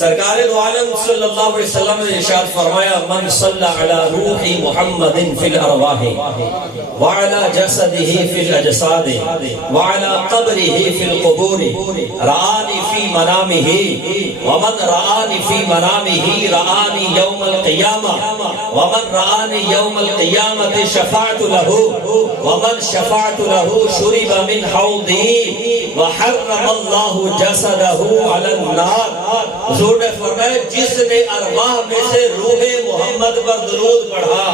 سرکار دو عالم صلی اللہ علیہ وسلم نے ارشاد فرمایا من صلی علی روح محمد فی الارواح وعلی جسدہ فی الاجساد وعلی قبرہ فی القبور رآنی فی منامہ ومن رآنی فی منامہ رآنی یوم القیامہ ومن رآنی یوم القیامت شفاعت لہو ومن شفاعت لہو شرب من حوضی وحرم اللہ جسدہ علی النار۔ حضور نے فرمایا جس نے ارواح میں سے روح محمد پر درود پڑھا،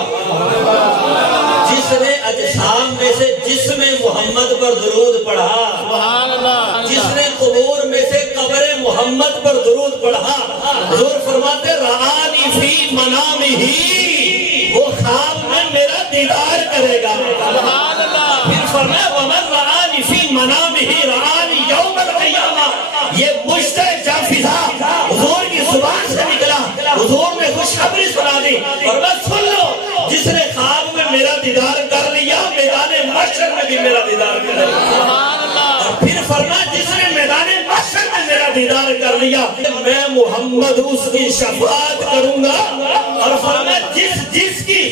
جس نے اجسام میں سے جسم محمد پر درود پڑھا، جس نے قبور میں سے قبر محمد پر درود پڑھا، حضور فرماتے رآنی فی منامہ، وہ خواب میں میرا دیدار کرے گا۔ پھر فرمایا ومن رآنی فی منامہ رآنی یوم القیامہ، یہ مجھتے جافظہ حضور کی زبان سے نکلا، حضور نے خوشخبری سنا دی اور بس سن لو جس نے خواب میں میرا دیدار کر لیا میدان محشر میں بھی میرا دیدار کر لیا۔ اور پھر فرمایا جس نے میدان محشر میں میرا دیدار کر لیا میں محمد اس کی شفاعت کروں گا، اور فرمایا جس کی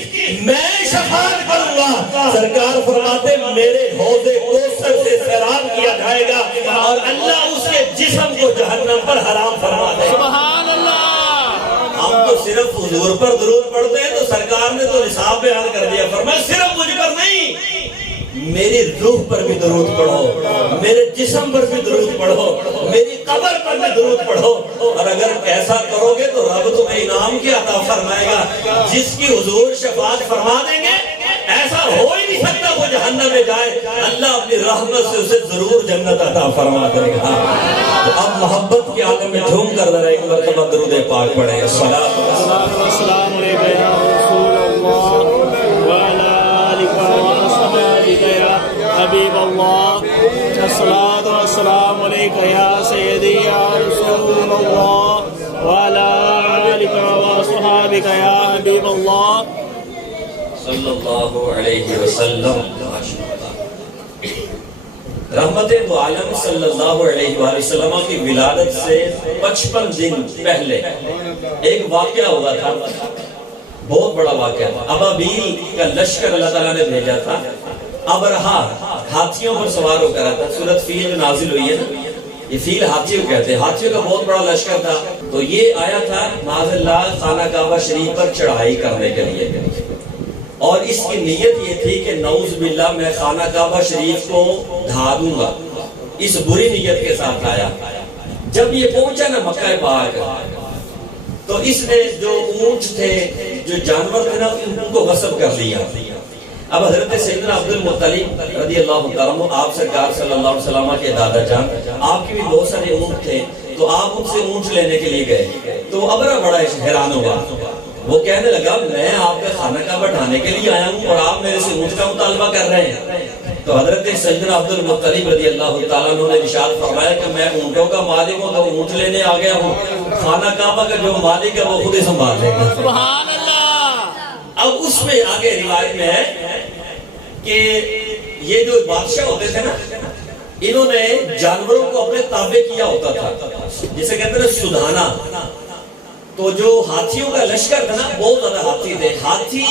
میں شفاعت کروں گا سرکار فرماتے میرے حوض کوثر سے سیراب کیا جائے گا اور اللہ اس کے جسم کو جہنم پر حرام فرما دے۔ سبحان اللہ۔ ہم تو صرف حضور پر درود پڑھتے ہیں تو سرکار نے تو نصاب بیان کر دیا، فرمایا صرف مجھ پر نہیں میری روح پر بھی درود پڑھو، میرے جسم پر بھی درود پڑھو، میری قبر پر بھی درود پڑھو، اور اگر ایسا کرو گے تو رب تمہیں انعام کیا عطا فرمائے گا جس کی حضور شفاعت فرما دیں گے ایسا ہو ہی نہیں سکتا وہ جہنم میں جائے، اللہ اپنی رحمت سے اسے ضرور جنت عطا فرما دے گا۔ تو اب محبت کے عالم میں جھوم کر ذرا ایک مرتبہ درود پاک پڑھیں۔ الصلاۃ والسلام علیکہ یا رسول اللہ وعلی آلک وصحبک یا حبیب اللہ، الصلاۃ والسلام علیکہ یا سیدی یا رسول اللہ وعلی آلک وصحبک یا حبیب اللہ صلی اللہ علیہ وسلم۔ رحمت دو عالم صلی اللہ علیہ وآلہ وسلم کی ولادت سے 55 دن پہلے ایک واقعہ ہوا تھا، بہت بڑا واقعہ تھا۔ ابابیل کا لشکر اللہ تعالیٰ نے بھیجا تھا، ابرہا ہاتھیوں پر سوار ہو کر آتا، سورۃ فیل میں نازل ہوئی ہے نا، یہ فیل ہاتھیوں کہتے ہیں، ہاتھیوں کا بہت بڑا لشکر تھا۔ تو یہ آیا تھا معاذ اللہ خانہ کعبہ شریف پر چڑھائی کرنے کے لیے، اور اس کی نیت یہ تھی کہ نعوذ باللہ میں خانہ کعبہ شریف کو ڈھا دوں گا، اس بری نیت کے ساتھ آیا۔ جب یہ پہنچا نا مکہ پاک تو اس نے جو اونٹ تھے جو جانور تھے نا ان کو غصب کر لیا۔ اب حضرت سیدنا عبد المطلب رضی اللہ تعالیٰ عنہ آپ سرکار صلی اللہ علیہ وسلم کے دادا جان، آپ کے بھی بہت سارے اونٹ تھے، تو آپ ان سے اونٹ لینے کے لیے گئے تو ابرہ بڑا حیران ہوا، وہ کہنے لگا میں آپ کے خانہ کعبہ ڈھانے کے لیے آیا ہوں اور آپ میرے سے اونٹ کا مطالبہ کر رہے ہیں۔ تو حضرت سیدنا عبد المطلب رضی اللہ تعالیٰ عنہ نے ارشاد فرمایا کہ میں اونٹوں کا مالک ہوں تو اونٹ لینے آ گیا ہوں، خانہ کعبہ کا جو مالک ہے وہ خود ہی سنبھال لے گا۔ سبحان اللہ۔ اب اس میں آگے روایت میں ہے کہ یہ جو بادشاہ ہوتے تھے نا انہوں نے جانوروں کو اپنے تابع کیا ہوتا تھا، جسے کہتے ہیں سدھانا۔ تو جو ہاتھیوں کا لشکر تھا نا بہت زیادہ ہاتھی تھے، ہاتھی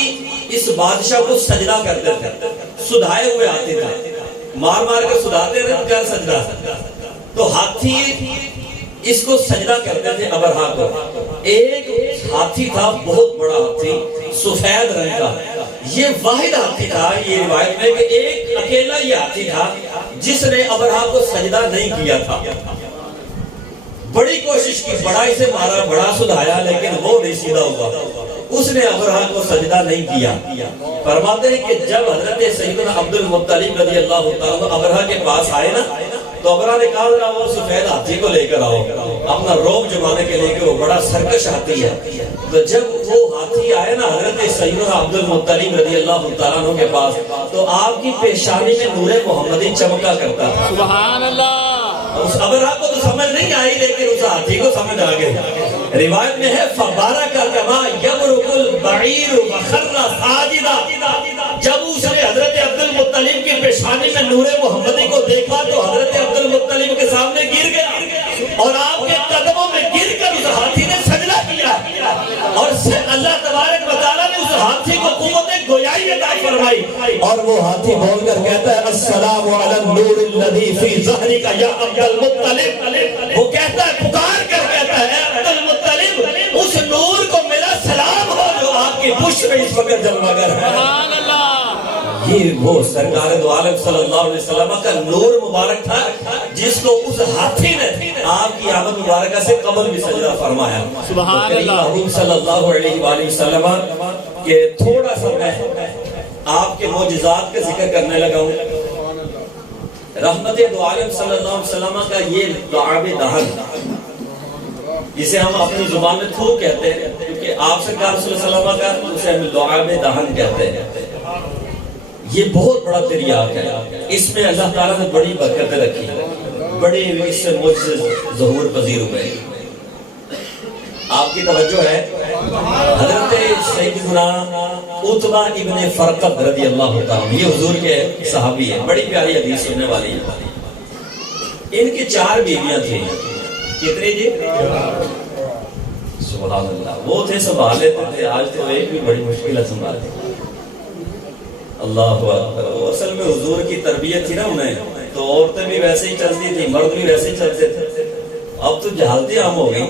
اس بادشاہ کو سجدہ کرتے تھے، سدھائے ہوئے ہاتھی تھے، مار مار کر سدھاتے تھے کیا سجدہ، تو ہاتھی اس کو سجدہ کرتے تھے ابرہا کو۔ ایک ہاتھی تھا بہت بڑا ہاتھی سفید رنگ کا، یہ واحد ہاتھی تھا، یہ روایت میں کہ ایک اکیلا یہ ہاتھی تھا جس نے ابرہا کو سجدہ نہیں کیا تھا۔ بڑی کوشش کی، بڑا اسے مارا، بڑا سدھایا لیکن وہ نہیں سیدھا ہوا، اس نے ابرہا کو سجدہ نہیں کیا۔ فرماتے ہیں کہ جب حضرت سیدنا عبد المطلب رضی اللہ تعالیٰ ابرہا کے پاس آئے نا تو ابرہا نے کہا ذرا وہ سفید ہاتھی کو لے کر آؤ اپنا روب جمانے کے لیے کہ وہ بڑا سرکش ہاتھی ہے۔ تو جب وہ ہاتھی آئے نا حضرت سیدنا عبد المطلب رضی اللہ تعالیٰ عنہ کے پاس تو آپ کی پیشانی میں نور محمدی چمکا کرتا تھا۔ سبحان اللہ۔ اس ابرہا کو تو سمجھ نہیں آئی لیکن اس ہاتھی کو سمجھ آ گئی۔ روایت میں ہے فبارک کما یبرک البعیر وخر ساجدا، جب اس نے حضرت عبد المطلب کی پیشانی میں نور محمدی کو دیکھا تو حضرت عبد المطلب کے سامنے گر گیا اور آپ آپ کے قدموں میں گر کر اس ہاتھی نے سجدہ کیا اور اللہ تبارک و تعالیٰ نے اس ہاتھی کو قوت گویائی عطا فرمائی اور وہ ہاتھی بول کر کہتا ہے السلام علی النور الذی فی ظہرک یا عبد المطلب، وہ کہتا ہے پکار کر کہتا ہے عبد المطلب اس نور کو میرا سلام ہو جو آپ کی پشت میں اس وقت جلوگر ہے۔ سبحان اللہ، یہ وہ سرکار دو عالم صلی اللہ علیہ وسلم کا نور مبارک تھا جس کو اس ہاتھی نے آپ کی آمد مبارکہ سے قبل بھی سجدہ فرمایا۔ سبحان اللہ، حضور صلی اللہ علیہ وآلہ وسلم کہ تھوڑا سا میں آپ کے معجزات کا ذکر کرنے لگا ہوں۔ رحمت دو عالم صلی اللہ علیہ وسلم کا یہ لعاب دہن جسے ہم اپنی زبان میں تھوک کہتے ہیں، کیونکہ آپ سرکار صلی اللہ علیہ وسلم کا اسے ہم لعاب دہن کہتے ہیں، یہ بہت بڑا تریاق ہے، اس میں اللہ تعالیٰ نے بڑی برکتیں رکھی ہیں، بڑی اس سے معجزے ظہور پذیر ہوئے۔ آپ کی توجہ ہے حضرت سیدنا عتبہ ابن فرقد رضی اللہ تعالیٰ، یہ حضور کے صحابی ہیں، بڑی پیاری حدیث سننے والی ہے۔ ان کی 4 بیویاں تھیں، کتنی جی؟ سبحان اللہ، وہ تھے سنبھال لیتے تھے، آج تو ایک بھی بڑی مشکل ہے سنبھالتے۔ اللہ اکبر، اصل میں حضور کی تربیت تھی نا انہیں، تو عورتیں بھی ویسے ہی چلتی تھی، مرد بھی ویسے ہی چلتے تھے، اب تو جہالتیں عام ہو گئی،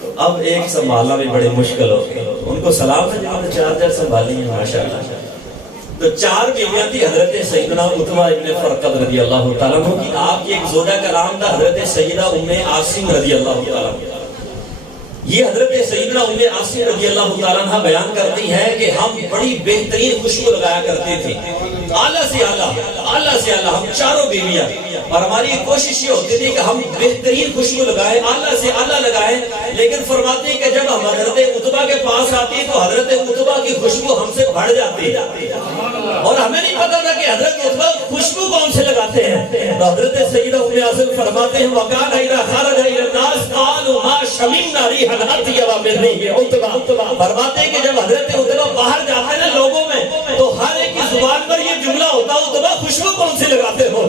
تو اب ایک سنبھالنا بھی بڑی مشکل ہو گئی۔ ان کو سلام ہے جنہوں نے 4 سنبھالی ہیں ماشاءاللہ۔ تو 4 بیویاں تھی حضرت سیدنا عتبہ ابن فرقد رضی اللہ تعالیٰ عنہ کی، آپ کی ایک زوجہ کا نام تھا حضرت سیدہ ام عاصم رضی اللہ تعالیٰ عنہ۔ یہ حضرت سیدنا ام عاصم رضی اللہ تعالیٰ عنہ بیان کرتی ہے کہ ہم بڑی بہترین خوشبو لگایا کرتے تھے، اعلیٰ سے اعلیٰ ہم 4 بیویاں، اور ہماری کوشش یہ ہوتی تھی کہ ہم بہترین خوشبو لگائیں، اعلیٰ سے اعلیٰ لگائیں، لیکن فرماتی کہ جب ہم حضرت عتبہ کے پاس آتی تو حضرت عتبہ کی خوشبو ہم سے بڑھ جاتی، اور ہمیں نہیں پتا تھا کہ حضرت عتبہ خوشبو کون سے لگاتے ہیں۔ تو حضرت سیدہ ام عاصم فرماتے ہیں وَقَالَ إِذَا خَرَجَ إِلَى النَّاسِ قَالُوا مَا شَمِمْنَا رِيحَ الْعَطْيَبَ مِنْ رِيحِ عتبہ، فرماتے ہیں کہ جب حضرت عتبہ باہر جاتے ہیں نا لوگوں میں، تو ہر ایک کی زبان پر یہ جملہ ہوتا ہے عتبہ خوشبو کون سی لگاتے ہو،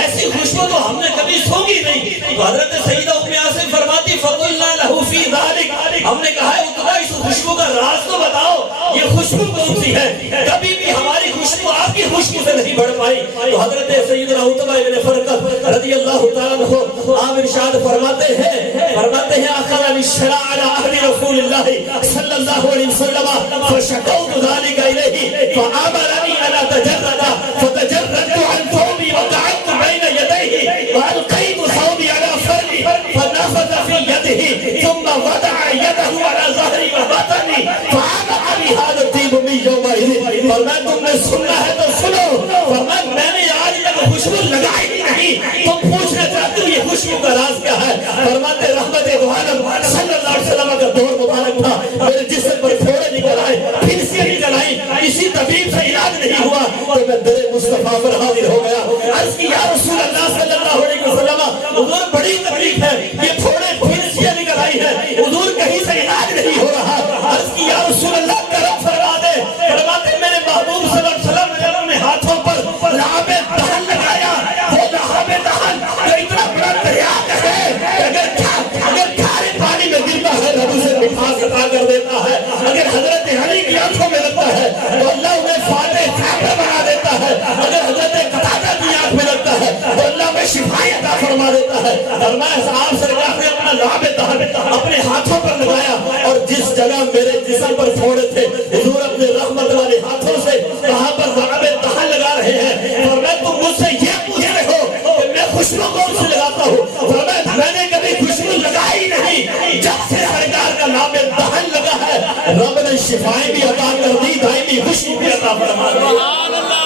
ایسی خوشبو تو ہم نے کبھی سونگی نہیں۔ تو حضرت سیدہ ام عاصم فرماتی فَقُلْنَا لَهُ فِي ذَلِكَ، ہم نے کہا ہے عتبہ اس خوشبو کا راز تو بتاؤ، یہ خوشبو کون سی ہے؟ کبھی بھی ہماری خوشبو آپ کی خوشبو سے نہیں بڑھ پائی۔ تو حضرت سیدنا عتبہ ابن فرقد رضی اللہ تعالیٰ عنہ آپ ارشاد فرماتے ہیں اخذنی الشراع علی عہد رسول اللہ صلی اللہ علیہ وسلم فشکوت ذلك الیہ فامرنی ان اتجرد فتجردت عن ثوبی وقعدت بین یدیہ والقیت ثوبی علی فرجی فنفذ فی یدہ ثم وضع یدہ علی ظہری وبطنی فعمل هذا الطیب من یومئذ، فرمایا تم نے سننا ہے تو سنو، فرمایا میں نے آج تک خوشبو لگائی بھی نہیں، تم پوچھنا چاہتے ہو یہ خوشبو کا راز کیا ہے؟ فرماتے رحمت دو عالم صلی اللہ علیہ وسلم کا دور مبارک تھا، میرے جسم پر پھوڑے نکل آئے، پھنسیاں نکل آئیں، کسی طبیب سے علاج نہیں ہوا، تو میں در مصطفیٰ پر حاضر ہو گیا، عرض کی یا رسول اللہ صلی اللہ علیہ وسلم حضور بڑی تکلیف ہے، یہ پھوڑے پھنسیاں نکل آئی ہے، حضور کہیں سے علاج نہیں ہو رہا، عرض کی یا رسول اللہ کرم فرما دے، فرماتے میرے محبوب صلی اللہ علیہ وسلم نے اپنے ہاتھوں پر لعاب دہن لگایا، وہ لعاب دہن جو اتنا بڑا دریاق ہے کہ اگر کھارے پانی میں گرتا ہے رب اسے مٹھاس عطا کر دیتا ہے، اگر حضرت علی کی آنکھوں میں لگتا ہے تو اللہ انہیں فاتح کعبہ بنا دیتا ہے، اگر حضرت قتادہ کی آنکھ میں لگتا ہے تو اللہ میں شفا عطا فرما دیتا ہے۔ فرمایا آپ سرکار نے اپنا لعاب دہن اپنے ہاتھوں پر لگایا، اور جس جگہ میرے جسم پر پھوڑے تھے حضور اپنے رحمت والے ہاتھوں سے وہاں پر لعاب دہن لگا رہے ہیں، اور میں تم مجھ سے یہ پوچھ رہے ہو کہ میں خوشبو کون سی لگاتا ہوں؟ فرمایا میں نے کبھی خوشبو لگائی نہیں، جب سے سرکار کا لعاب دہن لگا ہے رب نے شفائیں بھی عطا کر دی، دائمی خوشبو بھی عطا فرما دی۔ سبحان اللہ،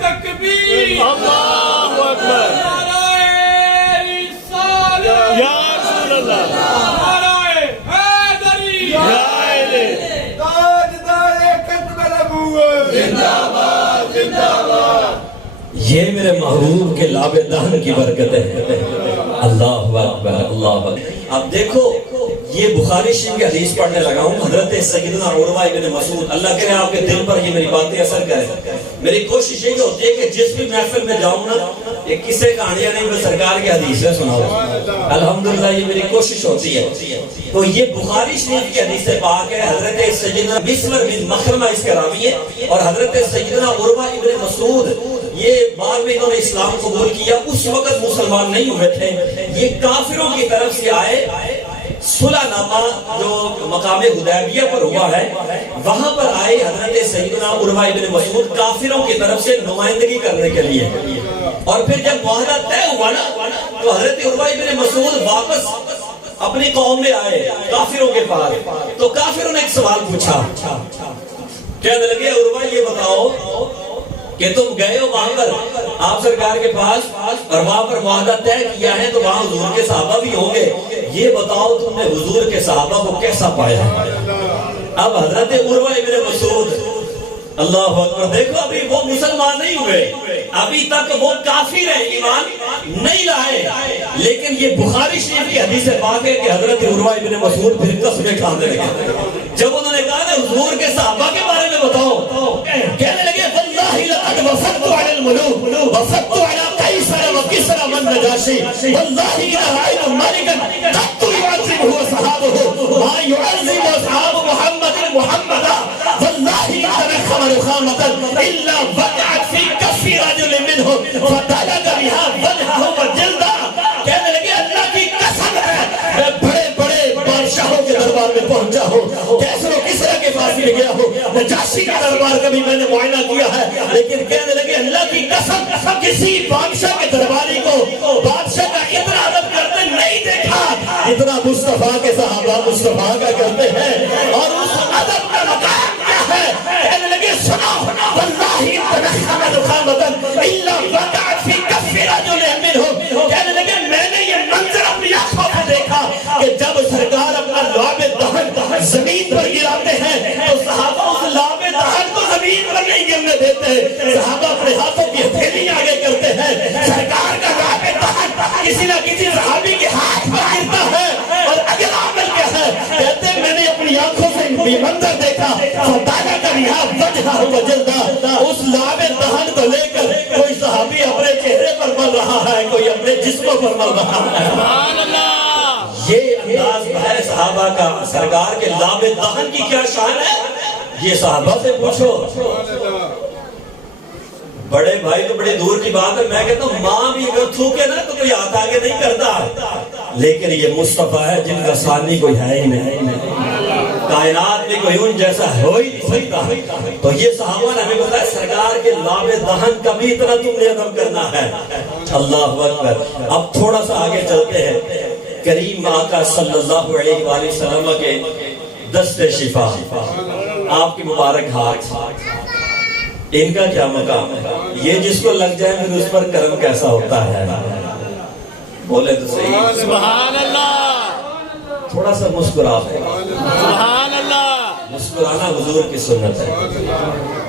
تکبیر، اللہ اکبر، یا رسول اللہ، یہ میرے محبوب کے لعاب دہن کی برکت ہے۔ اللہ اکبر۔ اللہ اب دیکھو یہ بخاری شریف کی حدیث پڑھنے لگا ہوں، حضرت سیدنا عروہ ابن مسعود، اللہ کرے آپ کے دل پر یہ میری باتیں اثر کریں۔ میری کوشش یہ ہوتی ہے کہ جس بھی محفل میں جاؤں نا، یہ کسے کہانیاں نہیں، میں سرکار کی حدیثیں سناؤں، الحمدللہ یہ میری کوشش ہوتی ہے۔ تو یہ بخاری شریف کی حدیث پاک ہے، حضرت سیدنا مسور بن مخرمہ اس کے راوی ہے، اور حضرت سیدنا عروہ ابن مسعود یہ بعد میں انہوں نے اسلام قبول کیا، اس وقت مسلمان نہیں ہوئے تھے، یہ کافروں کی طرف سے آئے۔ صلح نامہ جو مقام حدیبیہ پر ہوا ہے وہاں پر آئے حضرت سیدنا عروہ ابن مسعود کافروں کی طرف سے نمائندگی کرنے کے لیے، اور پھر جب معاہدہ طے ہوا نا تو حضرت عروہ ابن مسعود واپس اپنی قوم میں آئے کافروں کے پاس، تو کافروں نے ایک سوال پوچھا، کہنے لگے عروہ یہ بتاؤ کہ تم گئے ہو وہاں پر آپ سرکار کے پاس اور وہاں پر معاہدہ طے کیا ہے تو وہاں حضور کے صحابہ بھی ہوں گے، یہ بتاؤ تم نے حضور کے صحابہ کو کیسا پایا؟ اب حضرت عروہ ابن مسعود اللہ اکبر، دیکھو ابھی وہ مسلمان نہیں ہوئے، ابھی تک وہ کافر ہیں، ایمان نہیں لائے، لیکن یہ بخاری شریف کی حدیث پاک ہے کہ حضرت عروہ ابن مسعود پھر قسمیں کھانے لگے۔ جب انہوں نے کہا کہ حضور کے صحابہ کے بارے میں بتاؤ، کہنے لگے واللہ لقد وفدت علی الملوک وفدت علی قیصر وکسرى والنجاشی واللہ اذا رأیت ملکا قط يعظمه اصحابه ما يعظم اصحاب محمد محمدا واللہ تنخم رخامة الا وقعت في كف رجل منهم فدلق بها وجهه وجلده۔ کہنے لگے اللہ کی قسم ہے میں بڑے بڑے بادشاہوں کے دربار میں پہنچا ہوں، کیسر و کسرا کے پاس بھی گیا ہوں، نجاشی کا دربار کا بھی میں نے معائنہ کیا ہے، لیکن کہنے لگے اللہ کی قسم کسی بادشاہ کے درباری کو بادشاہ کا اتنا ادب کرتے نہیں دیکھا اتنا مصطفیٰ کے صحابہ مصطفیٰ کا کرتے ہیں، اور اس ادب کا مقام کیا ہے؟ کہنے لگے سنو واللہ تنخم رخامة الا وقعت في كف رجل منهم۔ کہنے لگے میں نے یہ منظر اپنی آنکھوں سے دیکھا کہ جب سرکار اپنا لعاب دہن زمین پر گراتے ہیں تو صحابہ اس لعاب دہن کو زمین پر نہیں گرنے دیتے، صحابہ اپنے ہاتھوں کی ہتھیلی آگے کرتے ہیں، سرکار کا لعاب دہن کسی نہ کسی صحابی کے ہاتھ پر گرتا ہے، اور اگر عمل کیا ہے کہتے ہیں میں نے اپنی آنکھوں سے یہ منظر دیکھا فَدَلَقَ بِهَا وَجْهَهُ وَجِلْدَهُ، اس لعاب دہن کو لے کر کوئی صحابی اپنے چہرے پر مل رہا ہے، کوئی اپنے جسموں پر مل رہا ہے۔ سبحان اللہ، یہ انداز ہے صحابہ کا، سرکار کے لعاب دہن کی کیا شان ہے یہ صحابہ سے پوچھو۔ بڑے بھائی تو بڑے دور کی بات ہے، میں کہتا ہوں ماں بھی اگر تھوکے نا تو کوئی ہاتھ آگے نہیں کرتا، لیکن یہ مصطفیٰ ہے جن کا ثانی کوئی ہے ہی نہیں، کائنات میں کوئی ان جیسا ہو ہی نہیں سکتا۔ تو یہ صحابہ نے ہمیں بتایا سرکار کے لعاب دہن کا بھی اتنا تم نے ادب کرنا ہے۔ اللہ اکبر۔ اب تھوڑا سا آگے چلتے ہیں، کریم آقا صلی اللہ علیہ وآلہ وسلم کے دست شفا، آپ کی مبارک ہاتھ، ان کا کیا مقام ہے؟ یہ جس کو لگ جائے پھر اس پر کرم کیسا ہوتا ہے؟ بولے تو صحیح سبحان اللہ، تھوڑا سا مسکرا ہے، سبحان اللہ، مسکرانا حضور کی سنت ہے۔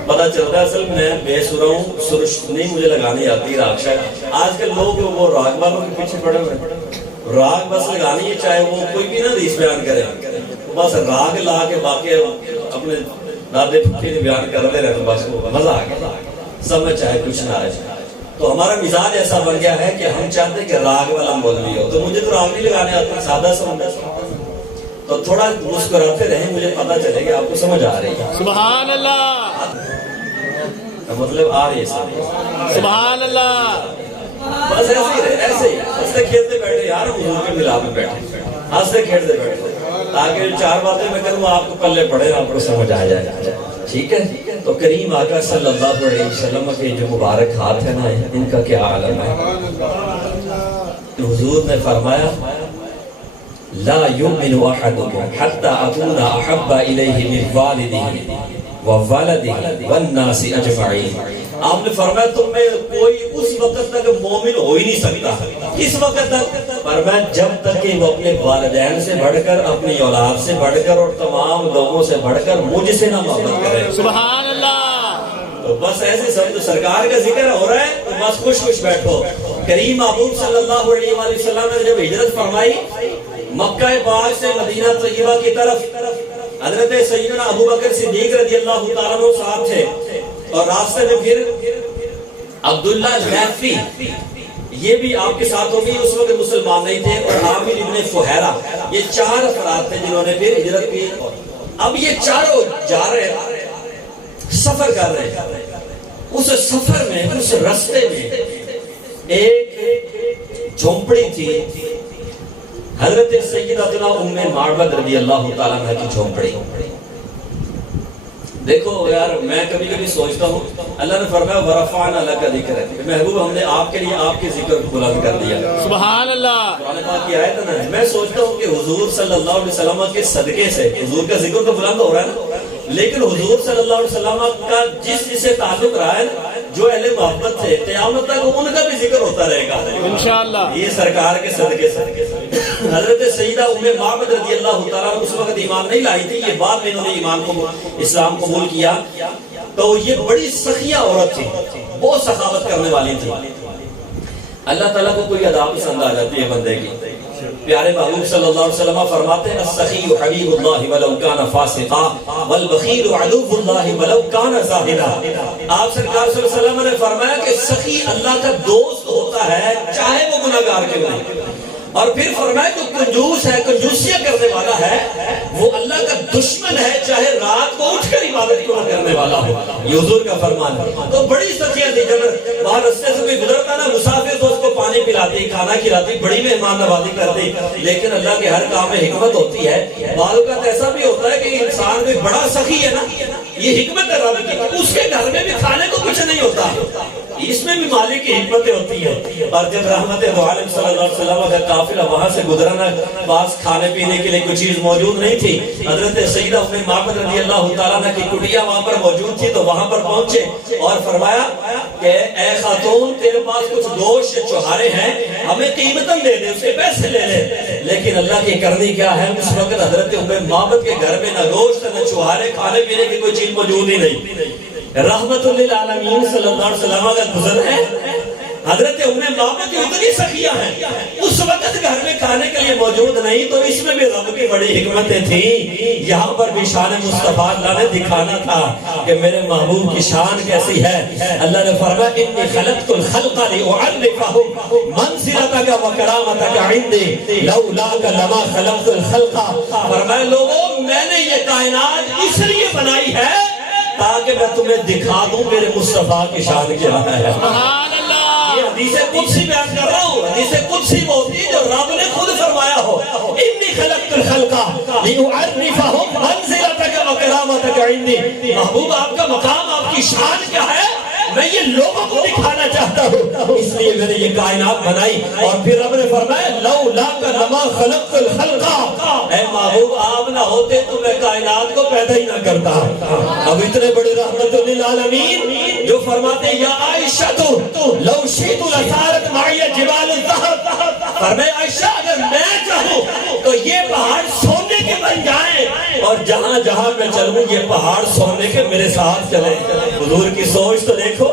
پتہ چلتا ہے اصل میں بے سرا ہوں، سرش نہیں مجھے لگانی آتی راگ شاید، آج کل لوگ وہ راگ والوں کے پیچھے پڑے ہوئے، راگ بس لگانی ہے چاہے وہ کوئی بھی نہ حدیث بیان کرے، بس راگ لا کے باقی اپنے دادے پھٹی نے بیان کر دے رہے تو بس وہ مزہ آ گیا، سب میں چاہے کچھ نہ آئے۔ تو ہمارا مزاج ایسا بن گیا ہے کہ ہم چاہتے ہیں کہ راگ والا مولوی ہو، تو مجھے تو راگ نہیں لگانے آتے، سادہ سمجھا، تو تھوڑا مسکراتے رہیں، مجھے پتہ چلے کہ آپ کو سمجھ آ رہی ہے۔ سبحان اللہ، مطلب آ رہی ہے سبحان اللہ، بس ایسے ہی رہے، ایسے ہی ہنستے کھیلتے بیٹھے، یار حضور کے ملاب میں بیٹھے، ہنستے کھیلتے بیٹھے، تاکہ چار باتیں میں کروں آپ کو پلے پڑے، آپ کو سمجھ آ جائے، ٹھیک ہے؟ تو کریم آقا صلی اللہ علیہ وسلم کے جو مبارک ہاتھ ہیں نا، ان کا کیا عالم ہے۔ حضور نے فرمایا لا یؤمن احدکم حتی اکون احب الیہ من والدہ وولدہ والناس اجمعین۔ آپ نے فرمایا تم میں کوئی اس وقت تک مومن ہو ہی نہیں سکتا، اس وقت تک فرمایا جب تک کہ وہ اپنے والدین سے بڑھ کر، اپنی اولاد سے بڑھ کر، اور تمام لوگوں سے بڑھ کر مجھ سے نہ محبت کرے۔ سبحان اللہ، تو بس ایسے سمجھو سرکار کا ذکر ہو رہا ہے تو بس خوش خوش بیٹھو، کریم محبوب صلی اللہ علیہ وآلہ وسلم نے جب ہجرت فرمائی مکہ پاک سے مدینہ طیبہ کی طرف، حضرت سیدنا ابو بکر صدیق رضی اللہ تعالیٰ عنہ ساتھ تھے، اور راستے میں پھر عبداللہ الحیفی یہ بھی آپ کے ساتھ ہوگی، اس وقت مسلمان نہیں تھے، اور عامر ابن فہیرہ، یہ 4 افراد تھے جنہوں نے پھر ہجرت کی۔ اب یہ چاروں جا رہے ہیں، سفر کر رہے ہیں، اس سفر میں اس راستے میں ایک جھونپڑی تھی، حضرت سیدتنا ام معبد رضی اللہ تعالیٰ عنہ کی جھونپڑی۔ دیکھو یار، میں کبھی کبھی سوچتا ہوں، اللہ نے فرمایا ورفعنا لک ذکرک، محبوب ہم نے آپ کے لیے آپ کے ذکر کو بلند کر دیا۔ سبحان اللہ۔ قرآن پاک کی آیت ہے نا، میں سوچتا ہوں کہ حضور صلی اللہ علیہ وسلم کے صدقے سے حضور کا ذکر تو بلند ہو رہا ہے نا، لیکن حضور صلی اللہ علیہ وسلم کا جس سے تعلق رہا ہے، جو اہل محبت تھے، قیامت تک ان کا بھی ذکر ہوتا رہے گا انشاءاللہ، یہ سرکار کے صدقے سے۔ حضرت سیدہ ام معبد رضی اللہ تعالیٰ اس وقت ایمان نہیں لائی تھی، یہ بعد میں انہوں نے ایمان کو اسلام قبول کیا، تو یہ بڑی سخیہ عورت تھی، بہت سخاوت کرنے والی تھی۔ اللہ تعالیٰ کو کوئی ادا پسند آ جاتی ہے بندے کی۔ پیارے محبوب صلی اللہ علیہ وسلم فرماتے ہیں السخی حبیب اللہ ولو کان فاسقا والبخیل عدو اللہ ولو کان زاہدا۔ آپ سرکار صلی اللہ علیہ وسلم نے فرمایا کہ سخی اللہ کا دوست ہوتا ہے چاہے وہ گناہگار کیوں نہیں، اور پھر فرمایا کہ کنجوس ہے، کنجوسیاں کرنے والا ہے، وہ اللہ کا دشمن ہے چاہے رات کو اٹھ کر عبادت کیوں نہ کرنے والا ہو، یہ حضور کا فرمان ہے۔ تو بڑی سخیاں تھی، جب وہاں رستے سے کوئی گزرتا نا مسافر تو اس کو پانی پلاتی، کھانا کھلاتی، بڑی مہمان نوازی کرتی، لیکن اللہ کے ہر کام میں حکمت ہوتی ہے۔ بعض اوقات ایسا بھی ہوتا ہے کہ انسان کوئی بڑا سخی ہے نا، یہ حکمت ہے رب کی، اس کے گھر میں بھی کھانے کو کچھ نہیں ہوتا، اس میں بھی مالک کی حکمتیں ہوتی ہیں۔ اور جب رحمت دو عالم صلی اللہ علیہ وسلم کا قافلہ وہاں سے گزرنا، پاس کھانے پینے کے لیے کوئی چیز موجود نہیں تھی، حضرت سیدہ ام معبد رضی اللہ تعالیٰ عنہ کی کٹیا وہاں پر موجود تھی، تو وہاں پر پہنچے اور فرمایا کہ اے خاتون تیرے پاس کچھ گوشت چوہارے ہیں، ہمیں قیمتاً دے دے، اس کے پیسے لے لے۔ لیکن اللہ کی کرنی کیا ہے، اس وقت حضرت ام معبد کے گھر میں نہ گوشت نہ چوہارے، کھانے پینے کی کوئی چیز موجود ہی نہیں۔ رحمت للعالمین صلی اللہ علیہ وسلم کا گزر ہے، حضرت ام معبد اتنی سخیہ ہیں، اس وقت گھر میں کھانے کے لیے موجود نہیں، تو اس میں بھی رب کی بڑی حکمتیں تھیں۔ یہاں پر بھی شان مصطفیٰ اللہ نے دکھانا تھا کہ میرے محبوب کی شان کیسی ہے۔ اللہ نے فرمایا انی خلقت الخلق لأعرفهم منزلتک وکرامتک عندی لولاک لما خلقت الخلق۔ فرمایا لوگوں میں نے یہ کائنات اس لیے بنائی ہے تاکہ میں تمہیں دکھا دوں میرے مصطفیٰ کی شان کیا ہے۔ سبحان اللہ۔ یہ حدیث قدسی بیان کر رہا ہوں، حدیث قدسی وہ ہوتی ہے جو رب نے خود فرمایا ہو، انی خلقت الخلق لأعرفهم منزلتک وکرامتک عندی۔ محبوب آپ کا مقام، آپ کی شان کیا ہے، میں یہ لوگوں کو دکھانا چاہتا ہوں، اس لیے میں نے یہ کائنات بنائی۔ اور پھر رب نے فرمایا لولاک لما خلقت الخلق، اے محبوب آپ نہ ہوتے تو میں کائنات کو پیدا ہی نہ کرتا۔ اب اتنے بڑے رحمت للعالمین جو فرماتے ہیں یا عائشہ لو شئت لصارت معی جبال الذهب، فرمایا عائشہ اگر میں چاہوں تو یہ پہاڑ سونے کے بن جائیں، اور جہاں جہاں میں چلوں یہ پہاڑ سونے کے میرے ساتھ چلیں۔ حضور کی سوچ تو دیکھو،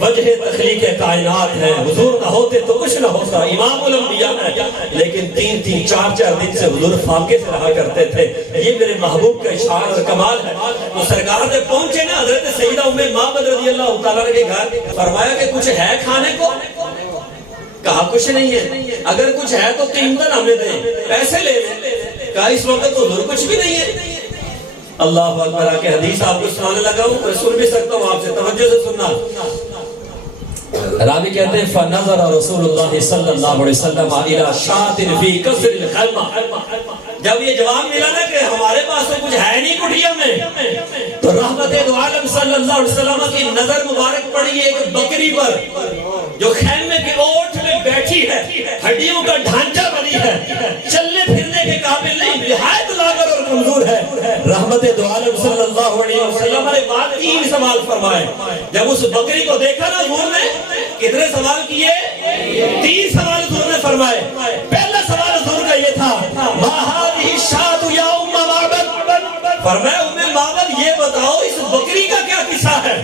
وجہ تخلیق کائنات ہے، حضور نہ ہوتے تو کچھ نہ ہوتا، امام الانبیاء ہے، لیکن 3-3 4-4 دن سے حضور فاقے سے رہا کرتے تھے۔ یہ میرے محبوب کا شان اور کمال ہے۔ تو سرکار جب پہنچے نا حضرت سیدہ ام معبد رضی اللہ تعالیٰ کے گھر، فرمایا کہ کچھ ہے کھانے کو، کہا کچھ نہیں ہے، اگر کچھ ہے تو قیمتاً ہمیں دیں، پیسے لے لیں، کہا اس وقت تو حضور کچھ بھی نہیں ہے۔ اللہ اکبر کے حدیث آپ کو سنانے لگا ہوں، میں سن بھی سکتا ہوں، آپ سے توجہ سے سننا۔ راوی کہتے ہیں فنظر رسول اللہ صلی اللہ علیہ وسلم الی شاۃ فی کسر الخیمہ، جب یہ جواب ملا نا کہ ہمارے پاس تو کچھ ہے نہیں کٹیا میں، تو رحمت دو عالم صلی اللہ علیہ وسلم کی نظر مبارک پڑی ایک بکری پر جو خیمے کے اوٹ میں بیٹھی ہے، ہڈیوں کا ڈھانچہ بنی ہے، چلنے پھرنے کے قابل نہیں، نہایت لاغر اور کمزور ہے۔ رحمت دو عالم صلی اللہ علیہ وسلم نے بعد 3 سوال فرمائے۔ جب اس بکری کو دیکھا نا حضور نے کتنے سوال کیے؟ 3 سوال حضور نے فرمائے۔ پہلا سوال حضور کا یہ تھا ما هذه الشاة یا ام معبد، فرمایا ام معبد یہ بتاؤ اس بکری کا کیا قصہ ہے.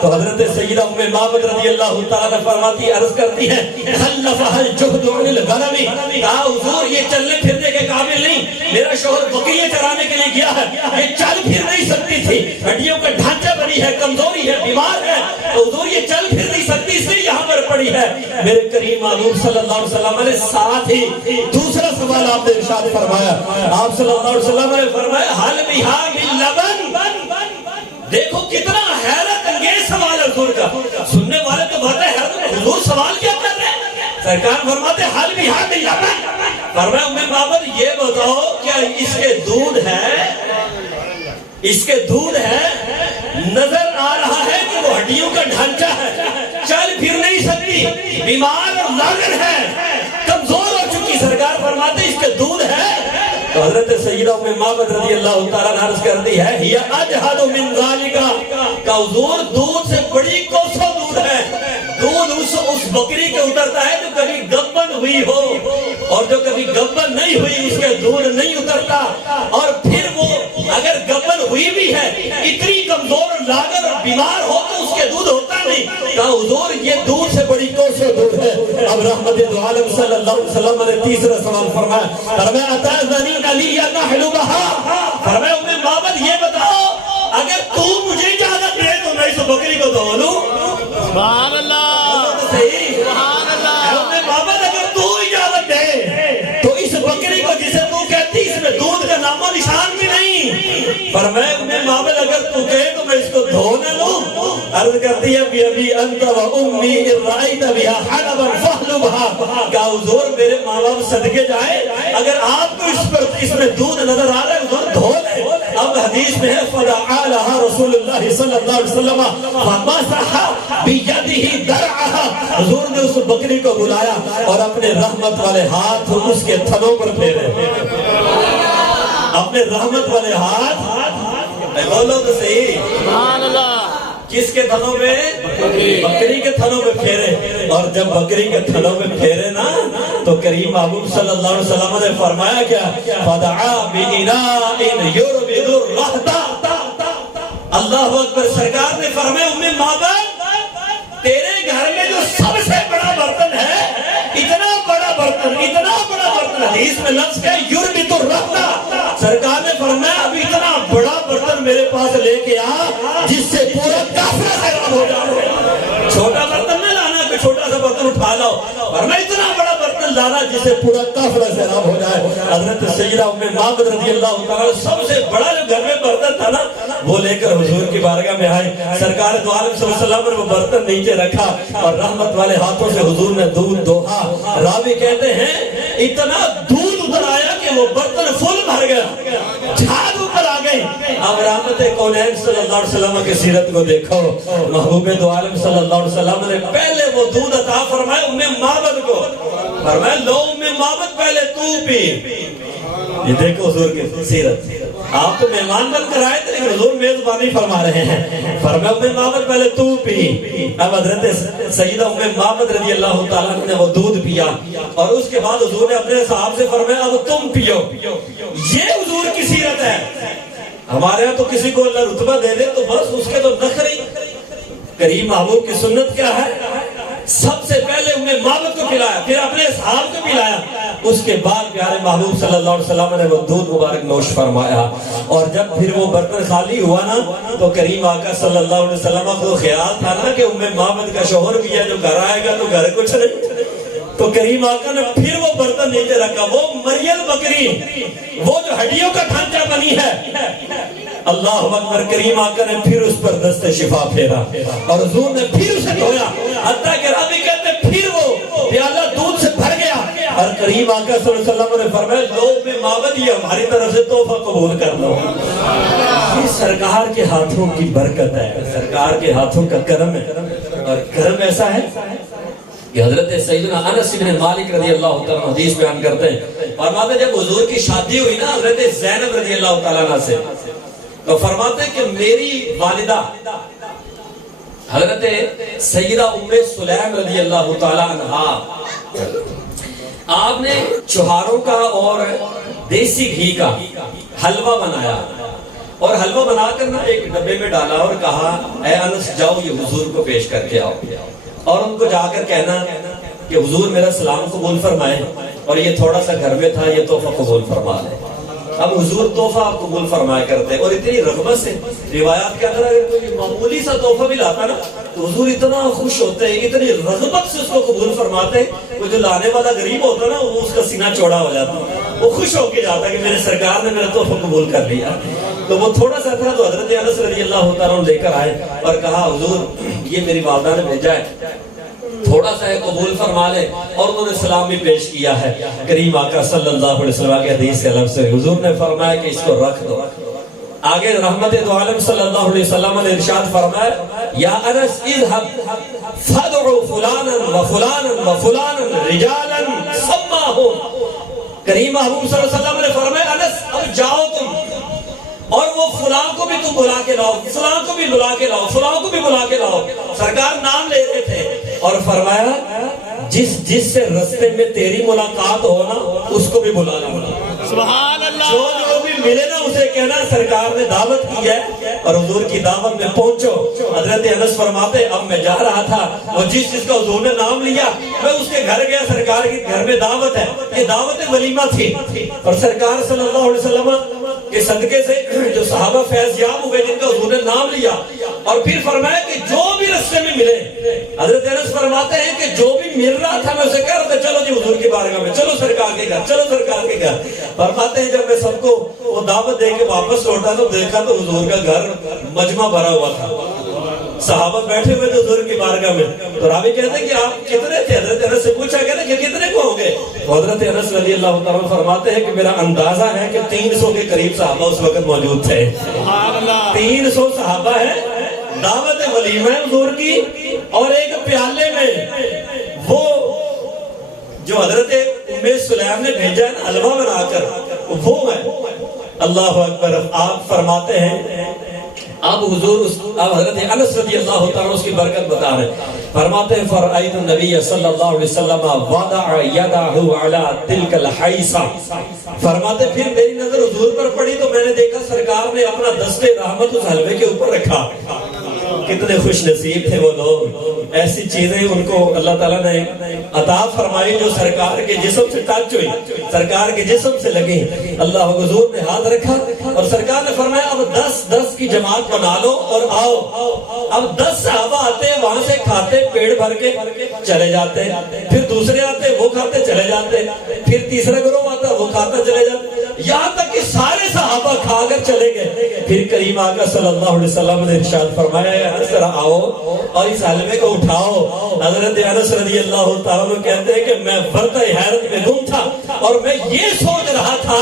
تو حضرت سیدہ ام معبد رضی اللہ تعالیٰ فرماتی عرض کرتی ہیں خلفها الجهد عن الغنم. کہا حضور یہ چلنے پھرنے کے قابل نہیں, میرا شوہر بکریاں چرانے کے لیے گیا ہے, یہ چل پھر نہیں سکتی تھی, ہڈیوں کا ڈھانچہ بنی ہے, کمزوری ہے, بیمار ہے, تو حضور یہ چل پھر نہیں سکتی اس لیے یہاں پر پڑی ہے. میرے کریم محبوب صلی اللہ علیہ وسلم نے ساتھ ہی دوسرا سوال آپ نے ارشاد فرمایا. آپ صلی اللہ علیہ وسلم نے فرمایا حل بہا من لبن. دیکھو کتنا حیرت انگیز سوال ہے حضور کا. سننے والے تو بہت حیرت, حضور سوال کیا کر رہے ہیں؟ سرکار فرماتے حل بہا من لبن. فرمایا ام معبد یہ بتاؤ کیا اس کے دودھ ہے, اس کے دودھ ہے, نظر آ رہا ہے کہ وہ ہڈیوں کا ڈھانچہ ہے, چل پھر نہیں سکتی, بیمار اور لاغر ہے, کمزور ہو چکی. سرکار فرماتے اس کے دودھ ہے. تو حضرت سیدہ ام معبد رضی اللہ تعالیٰ عنہ عرض کرتی ہے ہی اجہد من ذالک, کہ حضور دودھ سے بڑی کوسوں دودھ ہے. دودھ اس بکری کے اترتا ہے جو کبھی گبن ہوئی ہو, اور جو کبھی گبن نہیں ہوئی اس کے دودھ نہیں اترتا. اور پھر وہ اگر گبن ہوئی بھی ہے اتنی کمزور لاغر اور بیمار ہو تو اس کے دودھ ہوتا نہیں. کہا حضور یہ دودھ سے بڑی کوسوں دودھ ہے. اب رحمت دو عالم صلی اللہ علیہ وسلم نے تیسرا سوال فرمایا. فرمایا اتاذنی علی نحلبها. فرمایا ام معبد یہ بتاؤ اگر تو مجھے اجازت دے تو میں اس بکری کو دھو لوں. سبحان اللہ, صحیح, سبحان اللہ. ام معبد اگر تو اجازت دے تو اس بکری کو جسے تو کہتی اس میں دودھ کا نام و نشان بھی نہیں. فرمایا ام معبد اگر تو کہے تو میں اس کو دھو نہ لوں. عرض کرتی ہے بی انت و امی ان رأیت بها حلبا فاحلبها. کہ حضور میرے ماں باپ صدقے جائے, اگر آپ کو اس میں دودھ نظر آ رہا ہے حضور دھو لے. اب حدیث میں ہے فدعا لها رسول اللہ صلی اللہ علیہ وسلم فمسح بیدہ درعها. حضور نے اس بکری کو بلایا اور اپنے رحمت والے ہاتھ اس کے تھنوں پر پھیرے. اپنے رحمت والے ہاتھ, بولو تو صحیح, سبحان اللہ. کس کے تھنوں پہ؟ بکری کے تھنوں پہ پھیرے. اور جب بکری کے تھنوں پہ پھیرے نا تو کریم محبوب صلی اللہ علیہ وسلم نے فرمایا کیا فدعا بإناء يربد الرهط. اللہ اکبر. سرکار نے فرمایا ام معبد تیرے گھر میں جو سب سے بڑا برتن ہے, اتنا بڑا برتن, اتنا بڑا برتن, حدیث میں لفظ کیا یربد الرهط. سرکار نے فرمایا اب اتنا بڑا برتن میرے پاس لے کے آ جس سے پورا کافر حیران ہو جائے. چھوٹا برتن نہ لانا کہ چھوٹا سا برتن اٹھا لاؤ, ورنہ اتنا بڑا برتن لانا جس سے پورا کافر حیران ہو جائے. حضرت سیدہ ام معبد رضی اللہ تعالیٰ سب سے بڑا جو گھر میں برتن تھا نا وہ لے کر حضور کی بارگاہ میں آئے. سرکار دو عالم صلی اللہ علیہ وسلم نے وہ برتن نیچے رکھا اور رحمت والے ہاتھوں سے حضور نے دودھ دوہا. راوی کہتے ہیں اتنا دودھ اتر آیا کہ وہ برتن فل بھر گیا, جھاگ اوپر آ گئی. اب رحمت کونین صلی اللہ علیہ وسلم کی سیرت کو دیکھو. محبوب دو عالم صلی اللہ علیہ وسلم نے پہلے وہ دودھ عطا فرمایا ام معبد کو. فرمایا لو ام معبد پہلے تو پی. یہ دیکھو حضور کی سیرت, آپ تو مہمان بن کر آئے تھے لیکن حضور میزبانی فرما رہے ہیں. فرمایا ام معبد پہلے تو پی. اب حضرت سیدہ ام معبد رضی اللہ تعالیٰ نے وہ دودھ پیا اور اس کے بعد حضور نے اپنے صحابہ سے فرمایا اب تم پیو. یہ حضور کی سیرت ہے. ہمارے ہاں تو کسی کو اللہ رتبہ دے دے تو بس اس کے تو نخری. کریم محبوب کی سنت کیا ہے؟ سب سے پہلے ام معبد کو پلایا, پھر اپنے صحابہ کو پلایا, اس کے بعد پیارے محبوب صلی اللہ علیہ وسلم نے وہ دودھ مبارک نوش فرمایا. اور جب پھر وہ برتن خالی ہوا نا تو کریم آقا صلی اللہ علیہ وسلم کو خیال تھا نا کہ ام معبد کا شوہر بھی ہے جو گھر آئے گا تو گھر کچھ نہیں. تو کریم آقا نے پھر وہ برتن نیچے رکھا, وہ مریل بکری, وہ جو ہڈیوں کا ڈھانچہ بنی ہے. اللہ اکبر. کریم آقا نے پھر اس پر دست شفا پھیرا اور حضور نے پھر اسے دھویا, حتیٰ کہ راوی کہتے پھر وہ پیالہ دودھ سے بھر گیا. اور کریم آقا صلی اللہ علیہ وسلم نے فرمایا لو ام معبد یہ ہماری طرف سے تحفہ قبول کر لو. یہ سرکار کے ہاتھوں کی برکت ہے, سرکار کے ہاتھوں کا کرم ہے. اور کرم ایسا ہے کہ حضرت سیدنا انس بن مالک رضی اللہ تعالیٰ حدیث بیان کرتے ہیں. فرماتے جب حضور کی شادی ہوئی نا حضرت زینب رضی اللہ تعالیٰ عنہ سے تو فرماتے ہیں کہ میری والدہ حضرت سیدہ ام سلیم رضی اللہ تعالیٰ عنہ آپ نے چوہاروں کا اور دیسی گھی کا حلوہ بنایا اور حلوہ بنا کر نا ایک ڈبے میں ڈالا اور کہا اے انس جاؤ یہ حضور کو پیش کر کے آؤ، اور ان کو جا کر کہنا کہ حضور میرا سلام قبول فرمائے، اور یہ تھوڑا سا گھر میں تھا، یہ تحفہ قبول فرما لے۔ اب حضور تحفہ قبول فرمایا کرتے، اور اتنی رغبت سے، روایات کے اندر اگر کوئی معمولی سا تحفہ بھی لاتا نا تو حضور اتنا خوش ہوتے ہیں، اتنی رغبت سے اس کو قبول فرماتے ہیں، وہ جو لانے والا غریب ہوتا نا وہ اس کا سینہ چوڑا ہو جاتا، وہ خوش ہو کے جاتا کہ میرے سرکار نے میرا تحفہ قبول کر لیا۔ تو وہ تھوڑا سا تھا تو حضرت انس رضی اللہ تعالیٰ عنہ لے کر آئے اور کہا حضور یہ میری والدہ نے بھیجا ہے، تھوڑا سا ہے قبول فرما لے، اور انہوں نے سلام بھی پیش کیا ہے۔ کریم آقا صلی اللہ علیہ وسلم کے حدیث سے لفظ سے حضور نے فرمایا کہ اس کو رکھ دو۔ آگے رحمت دو عالم صلی اللہ علیہ وسلم نے ارشاد فرمایا یا انس اذهب فادعو فلانا وفلانا وفلانا رجالا سماهم۔ کریم محبوب صلی اللہ علیہ وسلم نے فرمایا انس اب جاؤ تم اور وہ فلاں کو بھی تم بلا کے لاؤ، فلاں کو بھی بلا کے لاؤ، فلاں کو بھی بلا کے لاؤ۔ سرکار نام لے رہے تھے اور فرمایا جس سے رستے میں تیری ملاقات ہو نا اس کو بھی بلا لاؤ۔ سبحان اللہ۔ جو بھی ملے نا اسے کہنا سرکار نے دعوت کی ہے اور حضور کی دعوت میں پہنچو۔ حضرت انس فرماتے اب میں جا رہا تھا اور جس کا حضور نے نام لیا میں اس کے گھر گیا، سرکار کے گھر میں دعوت ہے، یہ دعوت ولیمہ تھی، اور سرکار صلی اللہ علیہ وسلم کے صدقے سے جو صحابہ فیض یاب ہوئے جن کا حضور نے نام لیا، اور پھر فرمایا کہ جو بھی رستے میں ملے، حضرت انس فرماتے ہیں کہ جو بھی مل رہا تھا میں اسے کہہ رہا تھا چلو جی حضور کی بارگاہ میں، چلو سرکار کے گھر، چلو سرکار کے گھر۔ فرماتے ہیں جب میں سب کو وہ دعوت دے کے واپس لوٹا تو دیکھا تو حضور کا گھر مجمع بھرا ہوا تھا، صحابہ بیٹھے ہوئے تھے حضور کی بارگاہ میں۔ تو راوی کہتے ہیں کہ آپ کتنے تھے؟ حضرت انس سے پوچھا کہتے ہیں کہ کتنے کو ہوں گے؟ حضرت انس رضی اللہ تعالیٰ فرماتے ہیں کہ میرا اندازہ ہے کہ 300 کے قریب صحابہ اس وقت موجود تھے۔ 300 صحابہ ہیں، دعوت ولیمہ ہے حضور کی، اور ایک پیالے میں وہ جو حضرت ام سلیم نے بھیجا ہے نا حلوہ بنا کر وہ ہے۔ اللہ اکبر۔ آپ فرماتے ہیں اب حضور اب حضرت انس رضی اللہ تعالیٰ اس کی برکت بتا رہے ہیں، فرماتے ہیں فرأیت النبی صلی اللہ علیہ وسلم وضع یدہ علی تلک الحیصہ، فرماتے پھر میری نظر حضور پر پڑی تو میں نے دیکھا سرکار نے اپنا دست رحمت اس حلوے کے اوپر رکھا۔ کتنے خوش نصیب تھے وہ لوگ، ایسی چیزیں ان کو اللہ تعالیٰ نے عطا فرمائی جو سرکار کے جسم سے ٹچ ہوئی، سرکار کے جسم سے لگی۔ اللہ حضور نے ہاتھ رکھا اور سرکار نے فرمایا اب 10 کی جماعت بنا لو اور آؤ۔ اب 10 صحابہ آتے وہاں سے کھاتے پیڑ بھر کے چلے جاتے، پھر دوسرے آتے وہ کھاتے چلے جاتے، پھر تیسرا گروہ آتا وہ کھاتا چلے جاتے، یہاں تک کہ سارے صحابہ کھا کر چلے گئے۔ پھر کریم آقا صلی اللہ علیہ وسلم نے ارشاد فرمایا انس ذرا آؤ اور اس حلوے کو اٹھاؤ۔ حضرت انس رضی اللہ تعالیٰ عنہ کہتے ہیں کہ میں ورطہ حیرت میں گم تھا اور میں یہ سوچ رہا تھا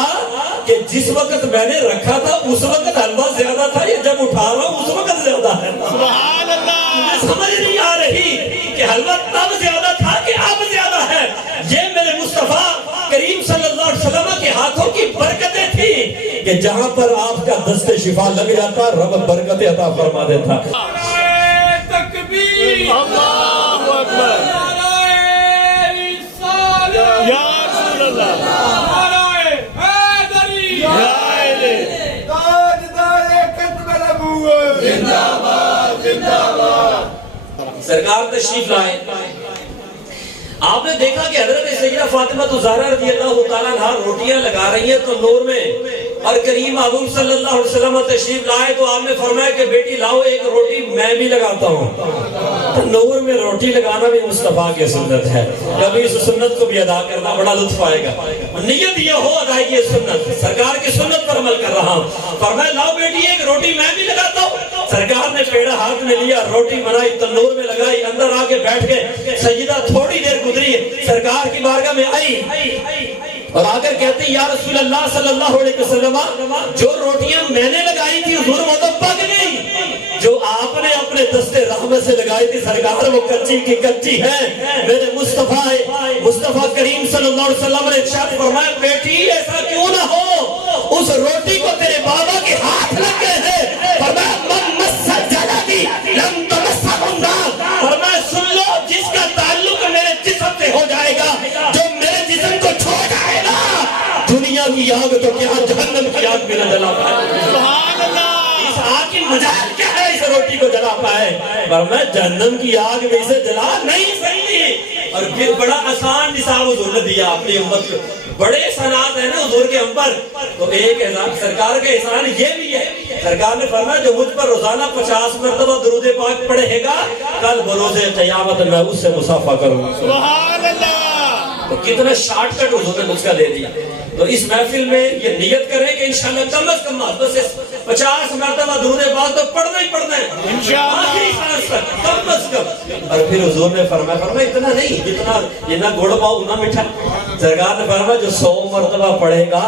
کہ جس وقت میں نے رکھا تھا اس وقت حلوہ زیادہ تھا یا جب اٹھا رہا ہوں اس وقت زیادہ ہے؟ سبحان اللہ۔ مجھے سمجھ نہیں آ رہی کہ حلوہ تب زیادہ تھا کہ اب زیادہ ہے۔ یہ میرے مصطفیٰ کریم صلی اللہ علیہ وسلم کے ہاتھوں کی برکتیں تھی کہ جہاں پر آپ کا دست شفا لگ جاتا رب برکت عطا فرما دیتا۔ تکبیر، اللہ اکبر، یا رسول اللہ، سرکار تشریف لائے، آپ نے دیکھا کہ حضرت سیدہ فاطمہ الزہرا رضی اللہ تعالیٰ عنہا روٹیاں لگا رہی ہیں تو نور میں، اور کریم محبوب صلی اللہ علیہ وسلم تشریف لائے تو آپ نے فرمایا کہ بیٹی لاؤ ایک روٹی میں بھی لگاتا ہوں۔ تو نور میں روٹی لگانا بھی مصطفیٰ کی سنت ہے، کبھی اس سنت کو بھی ادا کرنا بڑا لطف آئے گا۔ نیت یہ ہو ادائیگی سنت، سرکار کی سنت پر عمل کر رہا ہوں، فرمایا لاؤ بیٹی ایک روٹی میں بھی لگاتا ہوں۔ سرکار نے پیڑا ہاتھ میں لیا، روٹی بنائی، تنور میں لگائی، اندر آ کے بیٹھ گئے۔ سیدہ تھوڑی دیر گزری، سرکار کی بارگاہ میں آئی اور آ کر کہتے ہیں یا رسول اللہ صلی اللہ علیہ وسلم جو روٹیاں میں نے لگائی تھی حضور وہ تو پک گئی، جو آپ نے اپنے دست رحمت سے لگائی تھی سرکار وہ کچی کی کچی ہے۔ میرے مصطفیٰ کریم صلی اللہ علیہ وسلم نے ارشاد فرمایا بیٹی ایسا کیوں نہ ہو، اس روٹی کو تیرے بابا کے ہاتھ لگ گئے ہیں، فرمایا من مس جلدی لم تمسہ النار، فرمایا سن لو جس کا تعلق میرے جسم سے ہو جائے گا، جو میرے جسم کو چھوڑ جائے گا، دنیا کی آگ تو کیا جہنم کی آگ میں نہ جلا پائے۔ اللہ اس آگ کی مجال کیا ہے اس روٹی کو جلا پائے؟ پر میں جہنم کی آگ میں اسے جلا نہیں سکتی۔ اور پھر بڑا آسان نصاب حضور نے دیا اپنی امت کو، بڑے احسانات ہیں نا حضور کے ہم پر، تو ایک احسان سرکار کا احسان یہ بھی ہے، سرکار نے فرمایا جو مجھ پر روزانہ 50 مرتبہ درود پاک پڑھے گا کل بروز قیامت میں اس سے مصافحہ کروں گا۔ سبحان اللہ۔ تو کتنا شارٹ کٹ حضور نے نسخہ دے دیا۔ تو اس محفل میں یہ نیت کریں کہ انشاءاللہ کم از کم بس 50 مرتبہ درود پاک تو پڑھنا ہی پڑھنا ہے انشاءاللہ، آخری سانس تک کم از کم۔ اور پھر حضور نے فرمایا اتنا نہیں جتنا یہ نہ گڑ پاؤ نہ میٹھا، سرکار نے فرمایا جو 100 مرتبہ پڑھے گا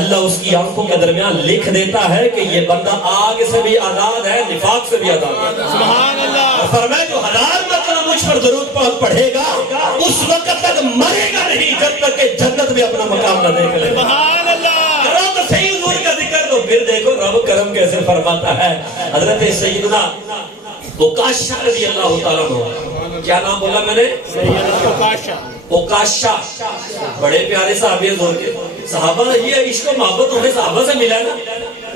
اللہ اس کی آنکھوں کے درمیان لکھ دیتا ہے کہ یہ بندہ آگ سے بھی آزاد ہے، نفاق سے بھی آزاد ہے۔ سبحان اللہ۔ فرمایا جو 1000 مرتبہ مجھ پر درود پاک پڑھے گا اس وقت تک مرے گا نہیں جب تک کہ جنت میں اپنا مقام نہ دیکھ لے۔ سبحان اللہ۔ کرو تو صحیح حضور کا ذکر، تو پھر دیکھو رب کرم کیسے فرماتا ہے۔ حضرت سیدنا اوکاشا رضی اللہ تعالیٰ عنہ، کیا نام بولا میں نے؟ سیدنا اوکاشا۔ اوکاشا بڑے پیارے صحابی حضور کے، صحابہ یہ عشق و محبت انہیں صحابہ سے ملا نا۔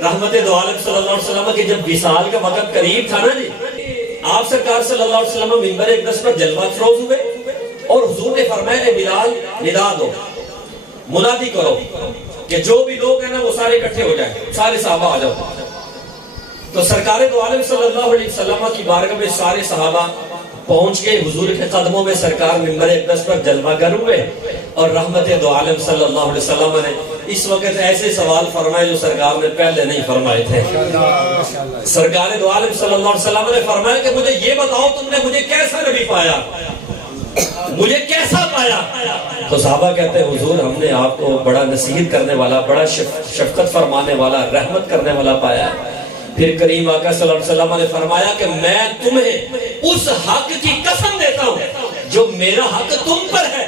رحمت دو عالم صلی اللہ علیہ وسلم کے جب وصال کا وقت قریب تھا نا جی، آپ سرکار صلی اللہ علیہ وسلم منبر اقدس پر جلوہ افروز ہوئے اور حضور نے فرمایا اے بلال ندا دو، منادی کرو کہ جو بھی لوگ ہیں نا وہ سارے اکٹھے ہو جائیں، سارے صحابہ آ جاؤ۔ تو سرکار دو عالم صلی اللہ علیہ وسلم کی بارگاہ میں سارے صحابہ پہنچ گئے، حضور کے قدموں میں سرکار منبر اقدس پر جلوہ گر ہوئے، اور رحمت دو عالم صلی اللہ علیہ وسلم نے اس وقت ایسے سوال فرمائے جو سرکار نے پہلے نہیں فرمائے تھے۔ سرکار دو عالم صلی اللہ علیہ وسلم نے فرمایا کہ مجھے یہ بتاؤ تم نے مجھے کیسا نبی پایا، مجھے کیسا پایا؟ تو صحابہ کہتے ہیں حضور ہم نے آپ کو بڑا نصیحت کرنے والا، بڑا شفقت فرمانے والا، رحمت کرنے والا پایا ہے۔ پھر کریم آقا صلی اللہ علیہ وسلم نے فرمایا کہ میں تمہیں اس حق کی قسم دیتا ہوں جو میرا حق تم پر ہے،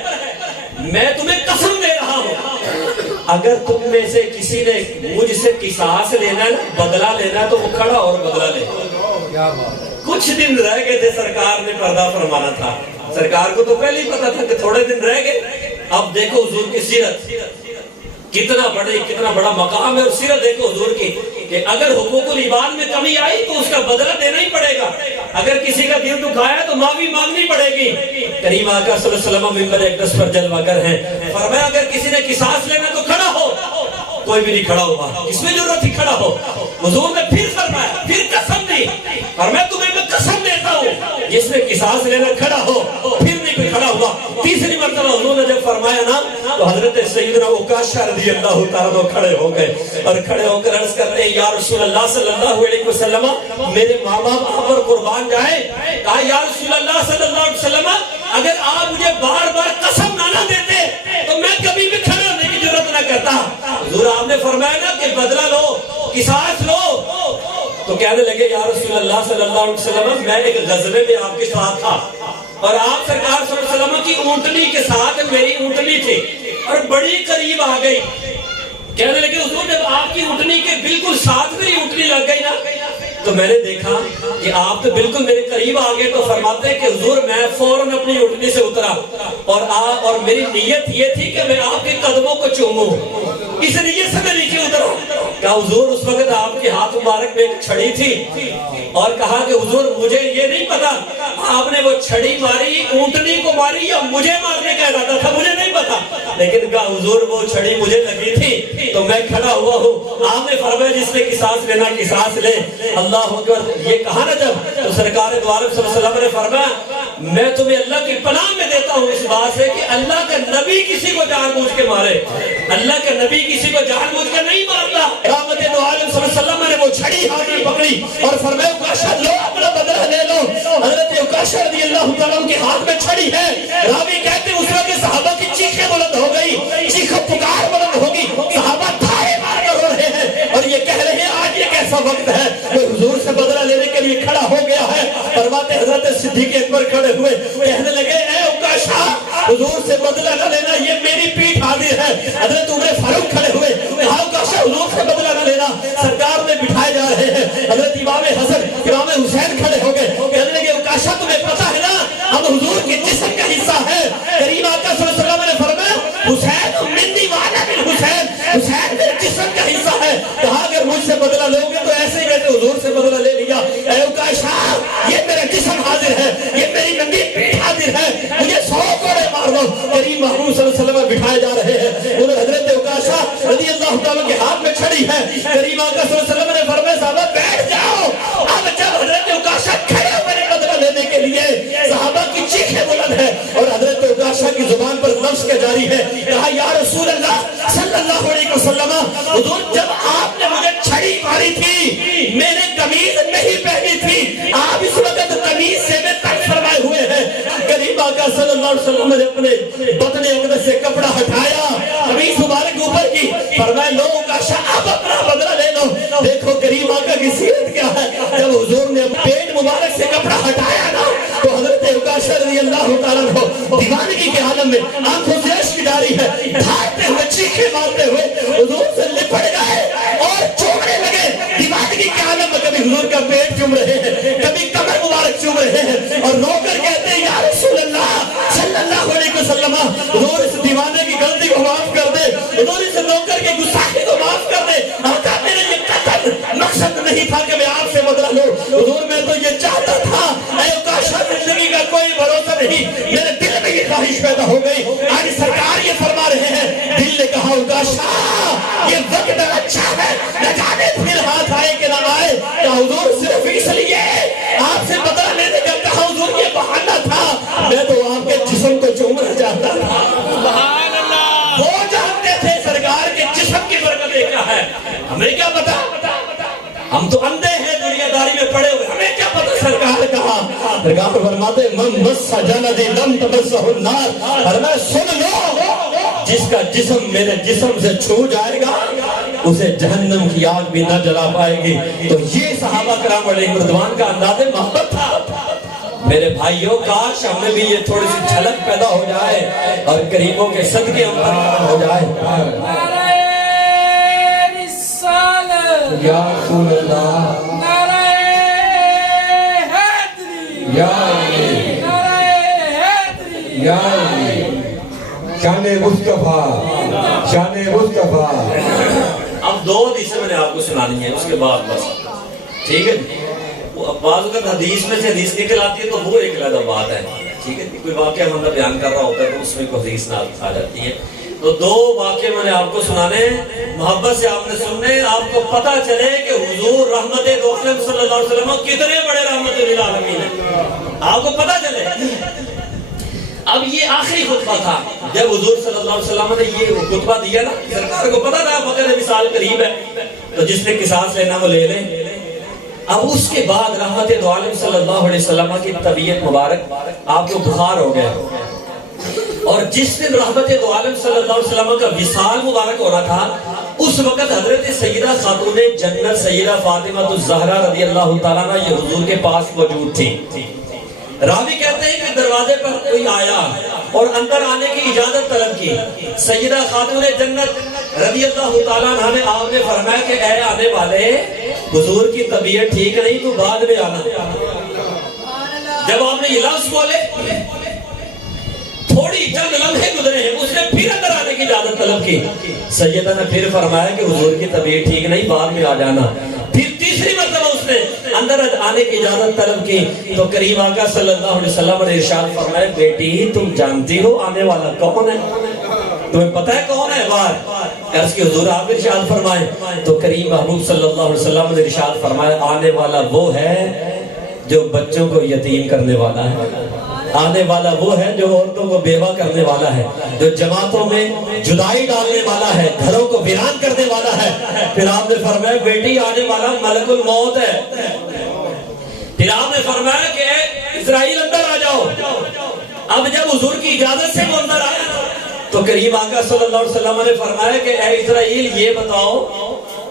میں تمہیں قسم دے رہا ہوں اگر تم میں سے کسی نے مجھ سے قصاص لینا ہے نا، بدلہ لینا ہے، تو وہ کھڑا اور بدلہ لے۔ کچھ دن رہ گئے تھے سرکار نے پردہ فرمانا تھا، سرکار کو تو پہلے ہی پتا تھا کہ تھوڑے دن رہ گئے۔ اب دیکھو حضور کی سیرت کتنا بڑا مقام ہے، اور سیرت دیکھو حضور کی کہ اگر حقوق العباد میں کمی آئی تو اس کا بدلہ دینا ہی پڑے گا، اگر کسی کا دل دکھایا تو معافی مانگنی پڑے گی۔ کریم آقا صلی اللہ علیہ وسلم منبر اقدس پر جلوہ گر ہیں، فرمایا اگر کسی نے قصاص لینا تو کھڑا ہو، کوئی بھی نہیں کھڑا ہوا، اس میں ضرورت ہی کھڑا ہو۔ حضور نے پھر فرمایا، پھر قسم دی، فرمایا تمہیں میں قسم دیتا ہوں جس نے قصاص لینا کھڑا ہو، پھر نہیں کوئی کھڑا ہوا۔ تیسری مرتبہ حضور نے جب فرمایا نا تو حضرت سیدنا اوکاشا رضی اللہ تعالیٰ کھڑے ہو گئے، اور کھڑے ہو کر عرض کرتے ہیں یا رسول اللہ صلی اللہ علیہ وسلم میرے ماں باپ آپ پر قربان جائیں۔ کہا یا رسول اللہ صلی اللہ علیہ وسلم اگر آپ مجھے بار بار قسم نہ دیتے تو میں کبھی بھی کھڑے ہونے کی ضرورت نہ کرتا۔ حضور آپ نے فرمایا نا کہ بدلہ لو، قصاص لو، تو کہنے لگے یا رسول اللہ صلی اللہ علیہ وسلم میں ایک غزوے میں آپ کے ساتھ تھا، اور آپ سرکار صلی اللہ علیہ وسلم کی اونٹنی کے ساتھ میری اونٹنی تھی اور بڑی قریب آ گئی۔ کہنے لگے حضور جب آپ کی اونٹنی کے بالکل ساتھ میری اونٹنی لگ گئی نا تو میں نے دیکھا کہ آپ تو بالکل میرے قریب آ گئے، تو فرماتے ہیں کہ حضور میں فوراً اپنی اونٹنی سے اترا اور میری نیت یہ تھی کہ میں آپ کے قدموں کو چوموں، اس نیت سے میں نیچے اترا۔ کہا حضور اس وقت آپ کے ہاتھ مبارک میں ایک چھڑی تھی، اور کہا کہ حضور مجھے یہ نہیں پتا آپ نے وہ چھڑی ماری اونٹنی کو ماری یا مجھے مارنے کا ارادہ تھا، مجھے نہیں پتا، لیکن کہا حضور وہ چھڑی مجھے لگی تھی تو میں کھڑا ہوا ہوں۔ آپ نے فرمایا جس نے قصاص لینا قصاص لے۔ اللہ اکبر، یہ کہا نا جب تو سرکار دو عالم صلی اللہ علیہ وسلم نے فرمایا میں تمہیں اللہ کی پناہ میں دیتا ہوں اس بات سے کہ اللہ کا نبی کسی کو جان بوجھ کے مارے، اللہ کا نبی کسی کو جان بوجھ کے نہیں مارتا۔ رحمت دو عالم صلی اللہ علیہ وسلم نے وہ چھڑی ہاتھ میں پکڑی اور فرمایا اوکاشا لو اپنا بدلہ لے لو۔ حضرت اوکاشا رضی اللہ تعالیٰ عنہ کے ہاتھ میں چھڑی ہے، راوی کہتے ہیں اس وقت صحابہ کی چیخیں بلند ہو گئی، چیخ پکار بلند ہوگی، صحابہ دھائے مار کر رو رہے ہیں اور یہ کہہ رہے ہیں آج یہ کیسا وقت ہے کوئی حضور سے بدلہ لینے کے لیے کھڑا ہو گیا ہے۔ فرماتے حضرت صدیق اکبر کھڑے ہوئے کہنے لگے اے اوکاشا حضور سے بدلہ نہ لینا، یہ میری پیٹھ حاضر ہے۔ حضرت عمر فاروق کھڑے ہوئے کہا اوکاشا حضور سے بدلہ نہ لینا، سرکار میں بٹھائے جا رہے ہیں۔ حضرت امام حسن امام حسین کھڑے ہو گئے کہنے لگے اوکاشا تمہیں پتہ ہے نا ہم حضور کے جسم کا حصہ ہے۔ کریم آقا صلی اللہ علیہ وسلم نے فرمایا حسین منی والا حسین، حسین میرے جسم کا حصہ ہے۔ کہا اگر مجھ سے بدلہ لوگے تو ایسے جاری ہے. کریم آقا صلی اللہ علیہ وسلم نے فرمایا صحابہ بیٹھ جاؤ. اب جب حضرت عکاشہ کھڑے ہوئے نے بدلہ لینے کے لیے, صحابہ کی چیخیں بلند ہے اور حضرت عکاشہ کی زبان پر لفظ کا جاری ہے. کہا یا رسول اللہ صلی اللہ علیہ وسلم, حضور جب آپ نے مجھے چھڑی ماری تھی میں نے قمیض نہیں پہنی تھی, آپ اس وقت قمیض سے میں تک فرمائے ہوئے ہیں. کریم آقا صلی اللہ علیہ وسلم نے اپنے بدن اقدس سے کپڑا ہٹایا, قمیض مبارک اوپر کی, فرمائے لو عکاشہ اب اپنا بدلہ لے لو. دیکھو کریم آقا کی سیرت کیا ہے. جب حضور نے پیٹ مبارک سے کپڑا ہٹایا نا تو حضرت عکاشہ رضی اللہ تعالیٰ عنہ دیوانگی کے عالم میں آنکھوں سے اشک جاری ہے, بھاگتے ہوئے چیخیں مارتے ہوئے حضور سے لپٹ گئے اور چومنے لگے. دیوانگی کے عالم میں کبھی حضور کا پیٹ چوم رہے ہیں, کبھی کمر مبارک چوم رہے ہیں اور رو کر کہتے ہیں یا رسول اللہ صلی اللہ علیہ وسلم, حضور اس دیوانے کی غلطی کو معاف کر دے, حضور اس نوکر کے گستاخی کو معاف کر دے. آقا میرا یہ قتل مقصد نہیں تھا کہ میں آپ سے بدلہ لوں, حضور میں تو یہ چاہتا تھا. اے عکاشہ زندگی کا کوئی بھروسہ نہیں, میرے دل میں یہ خواہش پیدا ہو گئی. آج سرکار یہ فرما رہے ہیں, دل نے کہا عکاشہ یہ وقت اچھا ہے, نہ جانے پھر ہاتھ آئے کہ نہ آئے. کہ حضور صرف اس لیے آپ سے بدلہ لینے کا کہا, حضور یہ بہانہ تھا, میں تو آپ کے جسم کو چومنا چاہتا تھا. سبحان اللہ. وہ جانتے تھے سرکار کے جسم کی برکتیں کیا ہے, ہمیں کیا پتا, ہم تو اندھے ہیں دنیا داری میں پڑے ہوئے, ہمیں کیا پتا سرکار کہا. سرکار فرماتے من مس جنتی لم تمسہ النار, فرمایا سن لو جس کا جسم میرے جسم سے چھو جائے گا اسے جہنم کی آگ بھی نہ جلا پائے گی. تو یہ صحابہ کرام علیہ رضوان کا انداز محبت تھا. میرے بھائیوں کاش ہم میں بھی یہ تھوڑی سی جھلک پیدا ہو جائے اور قریبوں کے صدقے ہم پر ہو جائے. یا رسول اللہ, یا یا شان مصطفیٰ, شان مصطفیٰ. اب دو حدیثیں میں نے آپ کو سنانی ہیں, اس کے بعد بس ٹھیک ہے. بعض اوقات حدیث میں سے حدیث نکل آتی ہے تو وہ ایک علیحدہ بات ہے, ٹھیک ہے. کوئی واقعہ بندہ بیان کر رہا ہوتا ہے تو اس میں کوئی حدیث نہ آ جاتی ہے. تو دو واقعے میں نے آپ کو سنانے, محبت سے آپ نے سننے, آپ کو پتا چلے کہ حضور رحمت دو عالم صلی اللہ علیہ وسلم کتنے بڑے رحمت للعالمین ہیں, آپ کو پتا چلے. اب یہ آخری خطبہ تھا جب حضور صلی اللہ علیہ وسلم نے یہ خطبہ دیا نا, سرکار کو پتا تھا وقت وصال قریب ہے تو جس نے قصاص لینا وہ لے لے. اب اس کے بعد رحمت دو عالم صلی اللہ علیہ وسلم کی طبیعت مبارک, آپ کو بخار ہو گیا, اور جس دن رحمت دو عالم صلی اللہ علیہ وسلم کا وصال مبارک ہونا تھا اس وقت حضرت سیدہ خاتون جنت سیدہ فاطمہ الزہرا رضی اللہ تعالیٰ عنہ یہ حضور کے پاس موجود تھی. راوی کہتے ہیں کہ دروازے پر کوئی آیا اور اندر آنے کی اجازت طلب کی. سیدہ خاتون جنت رضی اللہ تعالیٰ عنہ نے آپ نے فرمایا کہ اے آنے والے, حضور کی طبیعت ٹھیک نہیں تو بعد میں آنا. جب آپ نے یہ لفظ بولے تھوڑی چند لمحے گزرے ہیں, اس نے پھر اندر آنے کی اجازت طلب کی. سیدہ نے پھر فرمایا کہ حضور کی طبیعت ٹھیک نہیں بعد میں آ جانا. پھر تیسری مرتبہ اس نے اندر آنے کی اجازت طلب کی تو کریم آقا صلی اللہ علیہ وسلم نے ارشاد فرمایا بیٹی تم جانتی ہو آنے والا کون ہے, تمہیں پتہ ہے کون ہے بار. عرض کی حضور آپ ارشاد فرمائیں. تو کریم محبوب صلی اللہ علیہ وسلم نے ارشاد فرمایا آنے والا وہ ہے جو بچوں کو یتیم کرنے والا ہے, آنے والا وہ ہے جو عورتوں کو بیوہ کرنے والا ہے, جو جماعتوں میں جدائی ڈالنے والا ہے, گھروں کو ویران کرنے والا ہے. پھر آپ نے فرمایا بیٹی آنے والا ملک الموت ہے. پھر آپ نے فرمایا کہ اسرائیل اندر آ جاؤ. اب جب حضور کی اجازت سے وہ اندر آیا تو کریم آقا صلی اللہ علیہ وسلم نے فرمایا کہ اے اسرائیل یہ بتاؤ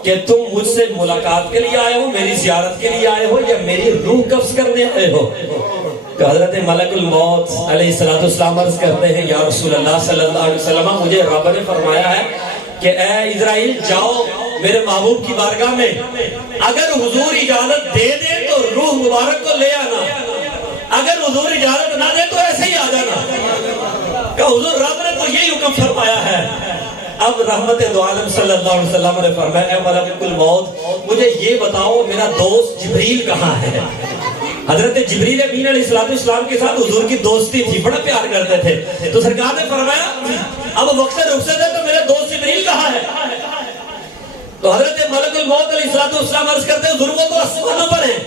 کہ تم مجھ سے ملاقات کے لیے آئے ہو, میری زیارت کے لیے آئے ہو, یا میری روح قبض کرنے آئے ہو. تو حضرت ملک الموت علیہ السلام عرض کرتے ہیں یا رسول اللہ صلی اللہ علیہ وسلم مجھے رب نے فرمایا ہے کہ اے اسرائیل جاؤ میرے محبوب کی بارگاہ میں, اگر حضور اجازت دے دے تو روح مبارک کو لے آنا, اگر حضور اجازت نہ دے تو ایسے ہی آ جانا. کہ حضور رب نے تو یہی حکم فرمایا ہے. اب رحمت دو عالم صلی اللہ علیہ وسلم نے فرمایا اے ملک الموت مجھے یہ بتاؤ میرا دوست جبریل کہاں ہے. حضرت جبریل امین علیہ السلام کے ساتھ حضور کی دوستی تھی, بڑا پیار کرتے تھے. تو سرکار نے فرمایا اب وقت رخصت ہے تو میرا دوست جبریل کہاں ہے. تو حضرت ملک الموت علیہ السلام عرض کرتے ہیں حضور وہ تو آسمانوں پر ہیں.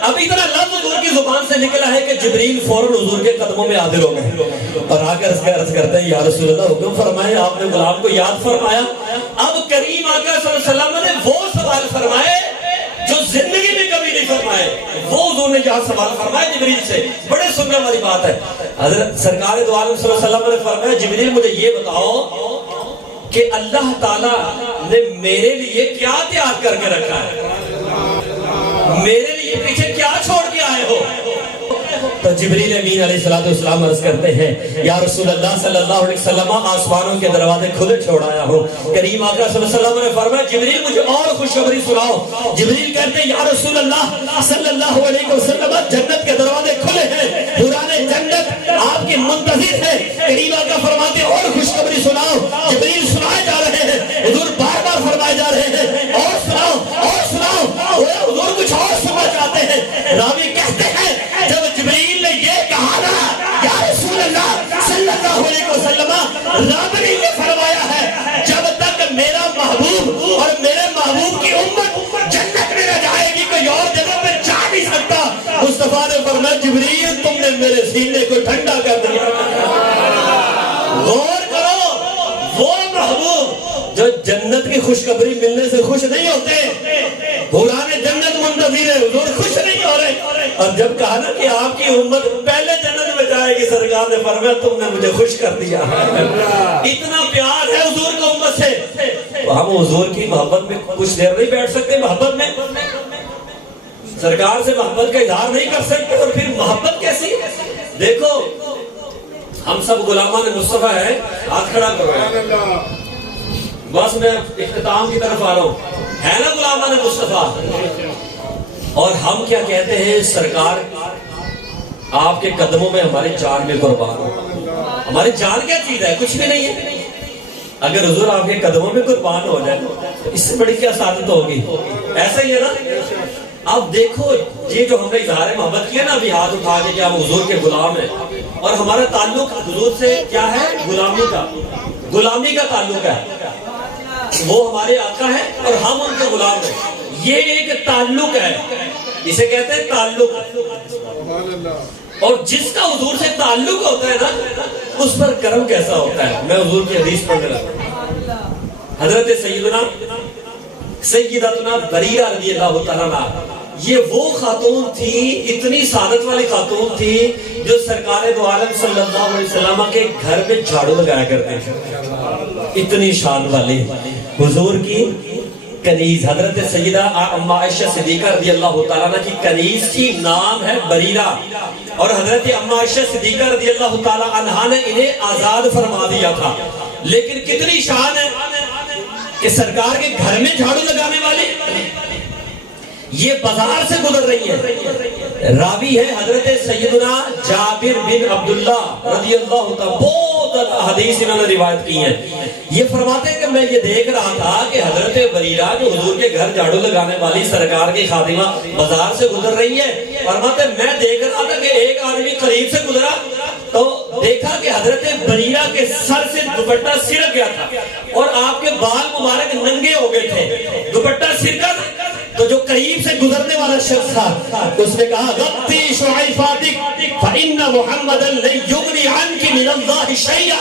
اب اتنا لفظ حضور کی زبان سے نکلا ہے کہ جبریل فوراً حضور کے قدموں میں حاضر ہو گئے اور آ کر عرض کرتے ہیں یا رسول اللہ حکم فرمائے. آپ نے غلام کو یاد فرمایا. اب کریم آقا صلی اللہ علیہ وسلم نے وہ سوال فرمائے جو زندگی میں کبھی نہیں فرمائے, وہ حضور نے یہاں سوال فرمائے جبریل سے. بڑے سننے والی بات ہے. حضرت سرکار دو عالم صلی اللہ علیہ وسلم نے فرمایا جبریل مجھے یہ بتاؤ کہ اللہ تعالیٰ نے میرے لیے کیا تیار کر کے رکھا ہے, میرے لیے پیچھے کیا چھوڑ کے آئے ہو. تو جبریل امین علیہ السلام عرض کرتے ہیں یا رسول اللہ صلی اللہ علیہ وسلم آسمانوں کے دروازے کھلے چھوڑ آیا ہوں. کریم آقا صلی اللہ علیہ وسلم نے فرمایا جبریل مجھے اور خوشخبری سناؤ. جبریل کہتے ہیں یا رسول اللہ صلی اللہ علیہ وسلم جنت کے دروازے کھلے ہیں, پرانے جنت آپ کے منتظر ہیں. کریم آقا فرماتے ہیں اور خوشخبری سناؤ. جبریل سنائے جا رہے ہیں, حضور بار بار فرمائے جا رہے ہیں اور سناؤ اور سناؤ. حضور کچھ اور سننا چاہتے ہیں. راوی کہتے ہیں جب جبریل نے یہ کہا نا یا رسول اللہ صلی اللہ علیہ وسلم, رب نے یہ فرمایا ہے جب تک میرا محبوب اور میرے محبوب کی امت جنت میں نہ جائے گی کوئی اور جگہ پہ جا نہیں سکتا. مصطفیٰ نے فرمایا جبریل تم نے میرے سینے کو ٹھنڈا کر دیا. غور کرو, وہ محبوب جو جنت کی خوشخبری ملنے سے خوش نہیں ہوتے, پرانے جنت منتظر ہے, حضور خوش نہیں ہو رہے. اور جب کہا نا کہ آپ کی امت پہلے جنت میں جائے گی, سرکار نے فرمایا تم نے مجھے خوش کر دیا. اتنا پیار ہے حضور کو امت سے. ہم حضور کی محبت میں کچھ دیر نہیں بیٹھ سکتے, محبت میں سرکار سے محبت کا اظہار نہیں کر سکتے, اور پھر محبت کیسی. دیکھو ہم سب غلامان مصطفیٰ ہیں, ہاتھ کھڑا کرو. بس میں اختتام کی طرف آ رہا ہوں, ہے نا غلامان مصطفیٰ. اور ہم کیا کہتے ہیں سرکار آپ کے قدموں میں ہماری جان میں قربان ہو. ہماری جان کیا چیز ہے, کچھ بھی نہیں ہے. اگر حضور آپ کے قدموں میں قربان ہو جائے تو اس سے بڑی کیا سعادت ہوگی. ایسا ہی ہے نا. اب دیکھو یہ جو ہم نے اظہار محبت کیا نا ابھی ہاتھ اٹھا کے کہ ہم حضور کے غلام ہیں, اور ہمارا تعلق حضور سے کیا ہے, غلامی کا تعلق ہے. وہ ہمارے آقا ہے اور ہم ان کے غلام ہیں. یہ ایک تعلق ہے, اسے کہتے ہیں تعلق. اور جس کا حضور سے تعلق ہوتا ہے نا اس پر کرم کیسا ہوتا ہے. میں حضور کی حدیث پڑھنے لگا. حضرت سیدتنا بریرہ رضی اللہ تعالیٰ عنہا, یہ وہ خاتون تھی, اتنی سعادت والی خاتون تھی جو سرکار دو عالم صلی اللہ علیہ وسلم کے گھر میں جھاڑو لگایا کرتے تھے. اتنی شان والی حضور کی کنیز حضرت سیدہ اما عائشہ صدیقہ رضی اللہ تعالیٰ عنہ کی کنیز کی نام ہے بریرہ, اور حضرت اما عائشہ صدیقہ رضی اللہ تعالیٰ عنہ نے انہیں آزاد فرما دیا تھا. لیکن کتنی شان ہے کہ سرکار کے گھر میں جھاڑو لگانے والے یہ بازار سے گزر رہی ہے. راوی ہے حضرت سیدنا جابر بن عبداللہ رضی اللہ تعالیٰ, بہت حدیث انہوں نے روایت کی ہیں. یہ فرماتے ہیں کہ میں یہ دیکھ رہا تھا کہ حضرت بریرہ جو حضور کے گھر جھاڑو لگانے والی سرکار کی خادمہ بازار سے گزر رہی ہے. فرماتے ہیں میں دیکھ رہا تھا کہ ایک آدمی قریب سے گزرا تو دیکھا کہ حضرت بریرہ کے سر سے دوپٹہ سرک گیا تھا اور آپ کے بال مبارک ننگے ہو گئے تھے, دوپٹہ سرکا تھا. تو جو قریب سے گزرنے والا شخص تھا اس نے کہا غطی شعیفاتک فإن محمدا لن یغنی عنک من اللہ شیئا.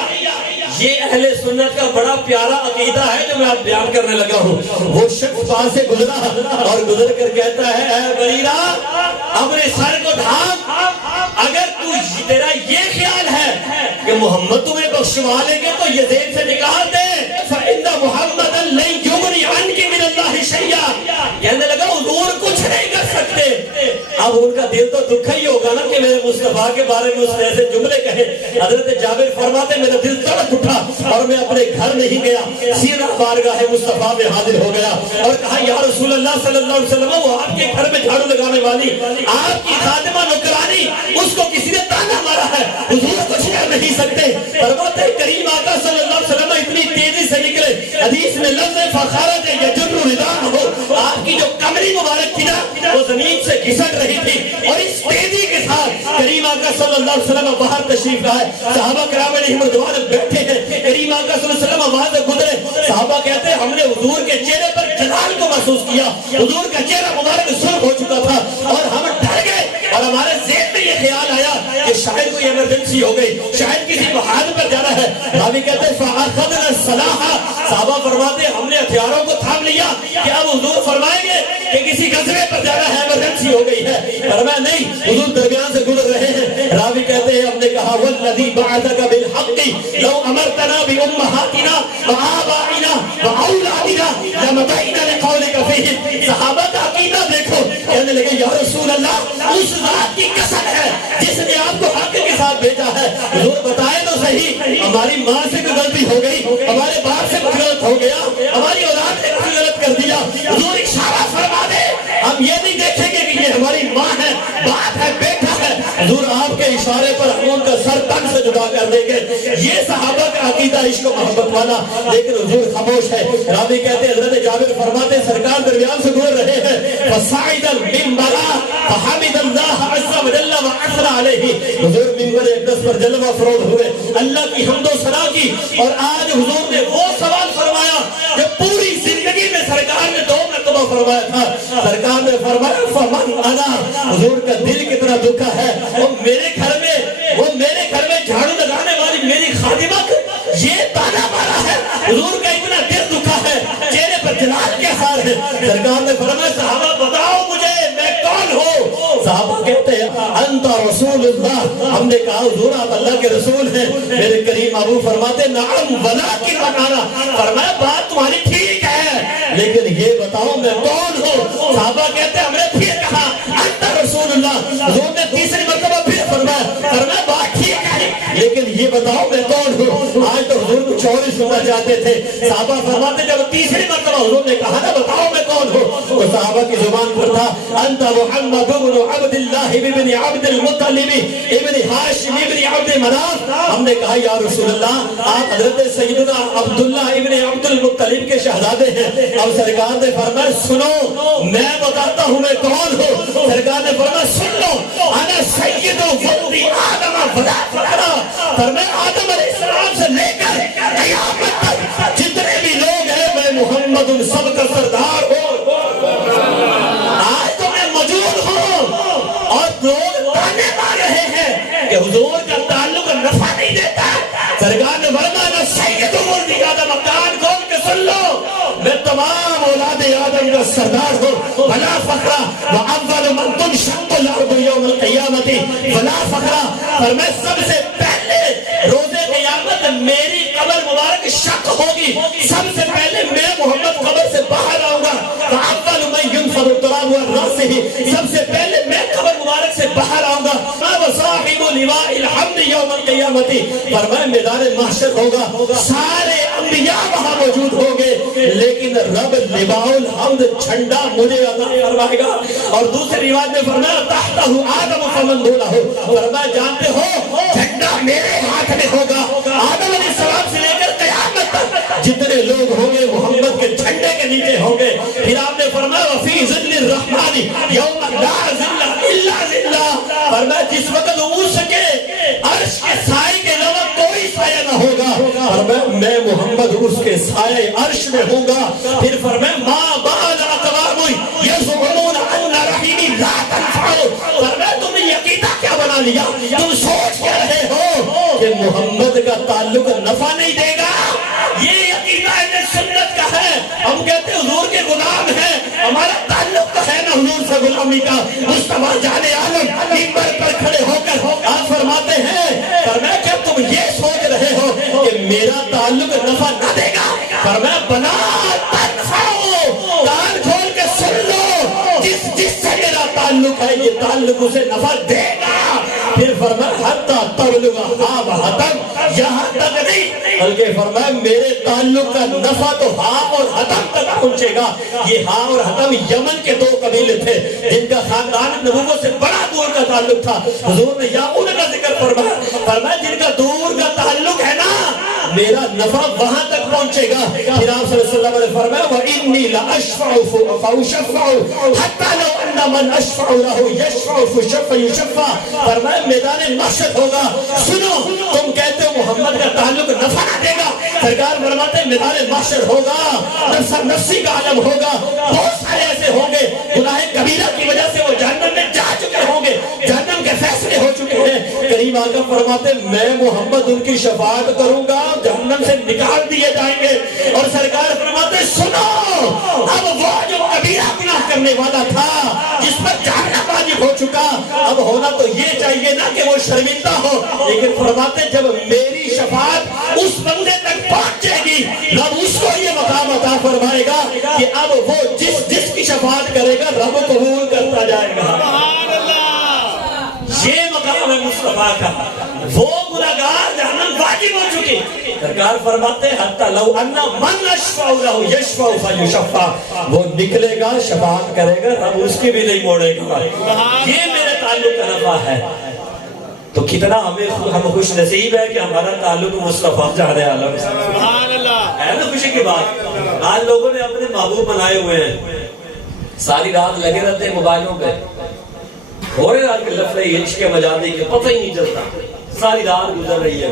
یہ اہل سنت کا بڑا پیارا عقیدہ ہے جو میں آپ بیان کرنے لگا ہوں. وہ شخص پاس سے گزرا اور گزر کر کہتا ہے اے بریرہ اپنے سر کو ڈھانپ, اگر تیرا یہ خیال ہے کہ محمد تمہیں بخشوا لیں گے تو یزید سے نکال دے. فإن محمدا لن یغنی عنک من اللہ شیئا. کہنے لگا حضور کچھ نہیں کر سکتے. اب ان کا دل تو دکھا ہی ہوگا نا کہ میرے مصطفیٰ کے بارے میں اس نے ایسے جملے کہے. حضرت جابر فرماتے میرا دل تڑپ اٹھا اور میں اپنے گھر نہیں گیا, سیدھا بارگاہ مصطفیٰ میں حاضر ہو گیا اور کہا یا رسول اللہ صلی اللہ علیہ وسلم وہ آپ کے گھر میں جھاڑو لگانے والی آپ کی خادمہ نوکرانی, اس کو کسی نے تانا مارا ہے, حضور کچھ کر نہیں سکتے. فرماتے کریم آقا صلی اللہ علیہ وسلم اتنی تیزی سے نکلے, حدیث میں لفظ فخارت یجر رداءہ ہو, آپ کی جو کمری مبارک تھی نا وہ زمین سے گھسٹ رہی تھی اور اس تیزی کے ساتھ کریم آقا صلی اللہ علیہ وسلم باہر تشریف لائے. صحابہ کرام علیہم رضوان بیٹھے ہیں, کریم آقا صلی اللہ علیہ وسلم وہاں سے گزرے. صحابہ کہتے ہیں ہم نے حضور کے چہرے پر جلال کو محسوس کیا. حضور کا چہرہ مبارک سرخ ہو چکا تھا اور ہم ڈر گئے اور ہمارے ذہن میں یہ خیال آیا کہ شاید کوئی ایمرجنسی ہو گئی, شاید کسی محاذ پر جانا ہے. راوی کہتے ہیں فَأَخَذْنَا السَّلَاحَ, صحابہ فرماتے ہیں ہم نے ہتھیاروں کو تھام لیا کہ اب حضور فرمائیں گے کہ کسی غزوے پر جانا ہے, ایمرجنسی ہو گئی ہے. فرمایا نہیں, حضور درمیان سے گزر رہے ہیں. راوی کہتے ہیں ہم نے کہا وَالَّذِي بَعَثَكَ بِالْحَقِّ لَوْ أَمَرْتَنَا بِأُمَّهَاتِنَا وَآبَائِنَا وَأَوْلَادِنَا لَمَضَيْنَا لِقَوْلِكَ فِيهِمْ. صحابہ کا عقیدہ دیکھو, کہنے لگے یا رسول اللہ اس ذات کی قسم ہے جس نے آپ کو حق کے ساتھ بھیجا ہے, حضور بتائے تو صحیح ہماری ماں سے کوئی غلطی ہو گئی, ہمارے باپ سے کچھ غلط ہو گیا, ہماری اولاد نے کچھ غلط کر دیا, حضور اشارہ فرما دے, ہم یہ نہیں دیکھیں گے کہ یہ ہماری ماں ہے, باپ ہے, بیٹا ہے. حضور آپ کے اشارے پر ہم ان کا سر تن سے جدا کر دیں گے. یہ صحابہ کا عقیدہ عشق و محبت والا. لیکن حضور خاموش ہے. راوی کہتے ہیں حضرت جابر فرماتے ہیں سرکار درمیان سے گزر رہے ہیں فَصَعِدَ الْمِنْبَرَ فَحَمِدَ اللَّهَ عَزَّ وَجَلَّ وَعَثْرَ عَلَيْهِ. حضور منبر اقدس پر جلوہ افروز ہوئے, اللہ کی حمد و ثنا کی, اور آج حضور نے وہ سوال فرمایا جو پوری زندگی میں سرکار نے 2 مرتبہ فرمایا تھا. سرکار نے فرمایا فَمَنْ أَنَا. حضور کا دل کتنا دکھا ہے, وہ میرے گھر میں جھاڑو لگانے والی میری خادمہ یہ تانا مارا ہے. حضور کا اتنا دل دکھا ہے, چہرے پر جلال کے اثار ہے. سرکار نے فرمایا صحابہ بتاؤ مجھے میں کون ہوں. صحابہ کہتے ہیں انت رسول اللہ. ہم نے کہا حضور آپ اللہ کے رسول ہیں. میرے کریم ابو فرماتے نعم ولکن مکانا. فرمایا بات تمہاری ٹھیک ہے لیکن یہ بتاؤ میں کون ہوں. صحابہ کہتے ہیں ہم نے پھر کہا انت رسول اللہ. حضور نے تیسری مرتبہ پھر فرمایا بات ٹھیک ہے لیکن یہ بتاؤ میں کون ہوں. آج تو حضور کچھ اور ہی سننا چاہتے تھے. صحابہ فرماتے جب تیسری مرتبہ حضور نے کہا نا بتاؤ میں کون ہوں, تو صحابہ کی زبان پر تھا انت محمد بن عبد اللہ بن عبد المطلب ابن ہاشم ابن عبد مناف. ہم نے کہا یا رسول اللہ آپ حضرت سیدنا عبداللہ ابن عبد المطلب کے شہزادے ہیں. اب سرکار نے فرمایا سنو میں بتاتا ہوں میں کون ہوں. سرکار نے فرمایا سن لو انا سید ولد آدم ولا فخر. فرمایا آدم علیہ السلام سے لے کر قیامت تک جتنے بھی لوگ ہیں میں محمد ان سب کا سردار ہوں. آج تو میں موجود ہوں اور لوگ تانے مار رہے ہیں کہ حضور کا تعلق نفع نہیں دیتا. سرکار نے فرمایا سید ولد آدم. کان کھول کے سن لو میں تمام اولاد آدم کا سردار ہوں. ولا فخر واول من تنشق الارض یوم القیامت ولا فخر. فرمایا سب سے پہلے روز قیامت میری قبر مبارک شق ہوگی, سب سے پہلے میں محمد قبر سے باہر آؤں گا. فاول من ينفض التراب والراسه. سب سے پہلے میں قبر مبارک سے باہر آؤں گا. وصاحب لواء الحمد یوم القیامت. فرمایا میدان محشر ہوگا, سارے انبیاء وہاں موجود ہوں گے لیکن رب لواء الحمد جھنڈا مجھے عطا فرمائے گا. اور دوسری روایت میں فرمایا تحتہ آدم فمن دونہ. فرمایا جانتے ہو جھنڈا میرے ہاتھ میں ہوگا. آدم علیہ السلام سے لے کر قیامت تک جتنے لوگ ہوں گے محمد کے جھنڈے کے نیچے ہوں گے. پھر آپ نے فرمایا وفی ظل الرحمن یوم لا ظل الا ظلہ. فرمایا جس وقت اس کے عرش کے سائے کے علاوہ کوئی سایہ نہ ہوگا. فرمایا میں محمد اس کے سائے عرش میں ہوں گا. پھر فرمایا ما بال اقوام یزعمون ان رحیمی لا تنفع. فرمایا تم نے عقیدہ کیا بنا لیا, تم سوچ کیا رہے ہو کہ محمد کا تعلق نفع نہیں دے گا. یہ عقیدہ اہل سنت کا ہے. ہم کہتے ہیں حضور کے غلام ہیں, ہمارا تعلق تو ہے نا حضور سے غلامی کا. مصطفیٰ جان عالم منبر پر کھڑے ہو کر آپ فرماتے ہیں فرمایا کیا تم یہ سوچ رہے ہو کہ میرا تعلق نفع نہ دے گا. فرمایا بلا تنفعو. کان کھول کے سن لو جس سے میرا تعلق ہے یہ تعلق اسے نفع دے گا. پھر فرمایا حتی تبلغ ہا و حتم. یہاں تک نہیں بلکہ فرمایا میرے تعلق کا نفع تو ہا اور حتم تک پہنچے گا. یہ ہا اور حتم یمن کے 2 قبیلے تھے جن کا خاندان نبوت سے بڑا دور کا تعلق تھا. حضور نے یا ان کا ذکر فرمایا جن کا دور کا تعلق ہے نا میرا نفع وہاں تک پہنچے گا. پھر آپ صلی اللہ علیہ وسلم نے فرمایا وَإِنِّي لَأَشْفَعُ فَأُشَفَّعُ حَتَّى لَوْ أَنَّ مَنْ أَشْفَعُ لَهُ يَشْفَعُ فَيُشَفَّعُ. فرمایا میدان محشر ہوگا. سنو تم کہتے ہو محمد کا تعلق نفع نہ دے گا. سرکار فرماتے ہیں میدان محشر ہوگا, نفسی کا عالم ہوگا. بہت سارے ایسے ہوں گے گناہ کبیرہ کی وجہ سے وہ جہنم میں جا چکے ہوں گے, جہنم کے فیصلے ہو چکے ہیں. کریم آقا فرماتے ہیں میں محمد ان کی شفاعت کروں گا, جہنم سے نکال دیے جائیں گے. اور سرکار فرماتے ہیں سنو اب وہ جو کبیرہ گناہ کرنے والا تھا جس پر جہنم واجب ہو چکا, اب ہونا تو یہ چاہیے نا کہ وہ شرمندہ ہو, لیکن فرماتے ہیں جب میری شفاعت اس بندے تک پہنچ جائے گی رب اس کو یہ مقام عطا فرمائے گا کہ اب وہ جس کی شفاعت کرے گا رب قبول کرتا جائے گا. یہ مقام ہے مصطفیٰ کا. وہ گناہگار جہنم واجب ہو چکے. سرکار فرماتے ہیں حتی لو ان من اشفع له یشفع فیشفع, وہ نکلے گا شفاعت کرے گا رب اس کی بھی نہیں موڑے گا. یہ میرے تعلق کا نفع ہے. تو کتنا ہم خوش نصیب ہے کہ ہمارا تعلق مصطفیٰ جہاں عالم سے ہے نا. خوشی کی بات آج لوگوں نے اپنے محبوب بنائے ہوئے ہیں, ساری رات لگے رہتے ہیں موبائلوں پہ, ہو رہے آج کے لفظ عشق کے مجازی کے پتہ ہی نہیں چلتا, ساری رات گزر رہی ہے.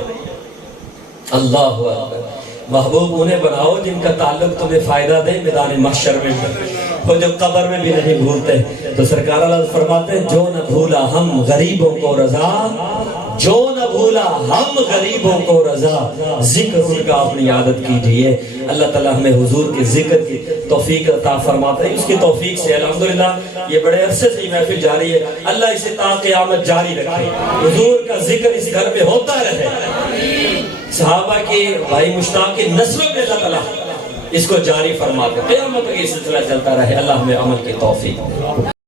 اللہ اکبر. محبوب انہیں بناؤ جن کا تعلق تمہیں فائدہ دے میدان محشر میں, وہ جو قبر میں بھی نہیں بھولتے. تو سرکار اللہ فرماتے ہیں جو نہ بھولا ہم غریبوں کو رضا, جو نہ بھولا ہم غریبوں کو رضا, ذکر ان کا اپنی عادت کیجئے. اللہ تعالیٰ ہمیں حضور کے ذکر کی توفیق عطا فرماتا ہے. اس کی توفیق سے الحمدللہ یہ بڑے عرصے سے یہ محفل جاری ہے. اللہ اسے تا قیامت جاری رکھے, حضور کا ذکر اس گھر میں ہوتا رہے. صحابہ کے بھائی مشتاق کی نسلوں میں اللہ تعالیٰ اس کو جاری فرماتے, قیامت تک یہ سلسلہ چلتا رہے. اللہ ہمیں عمل کی توفیق.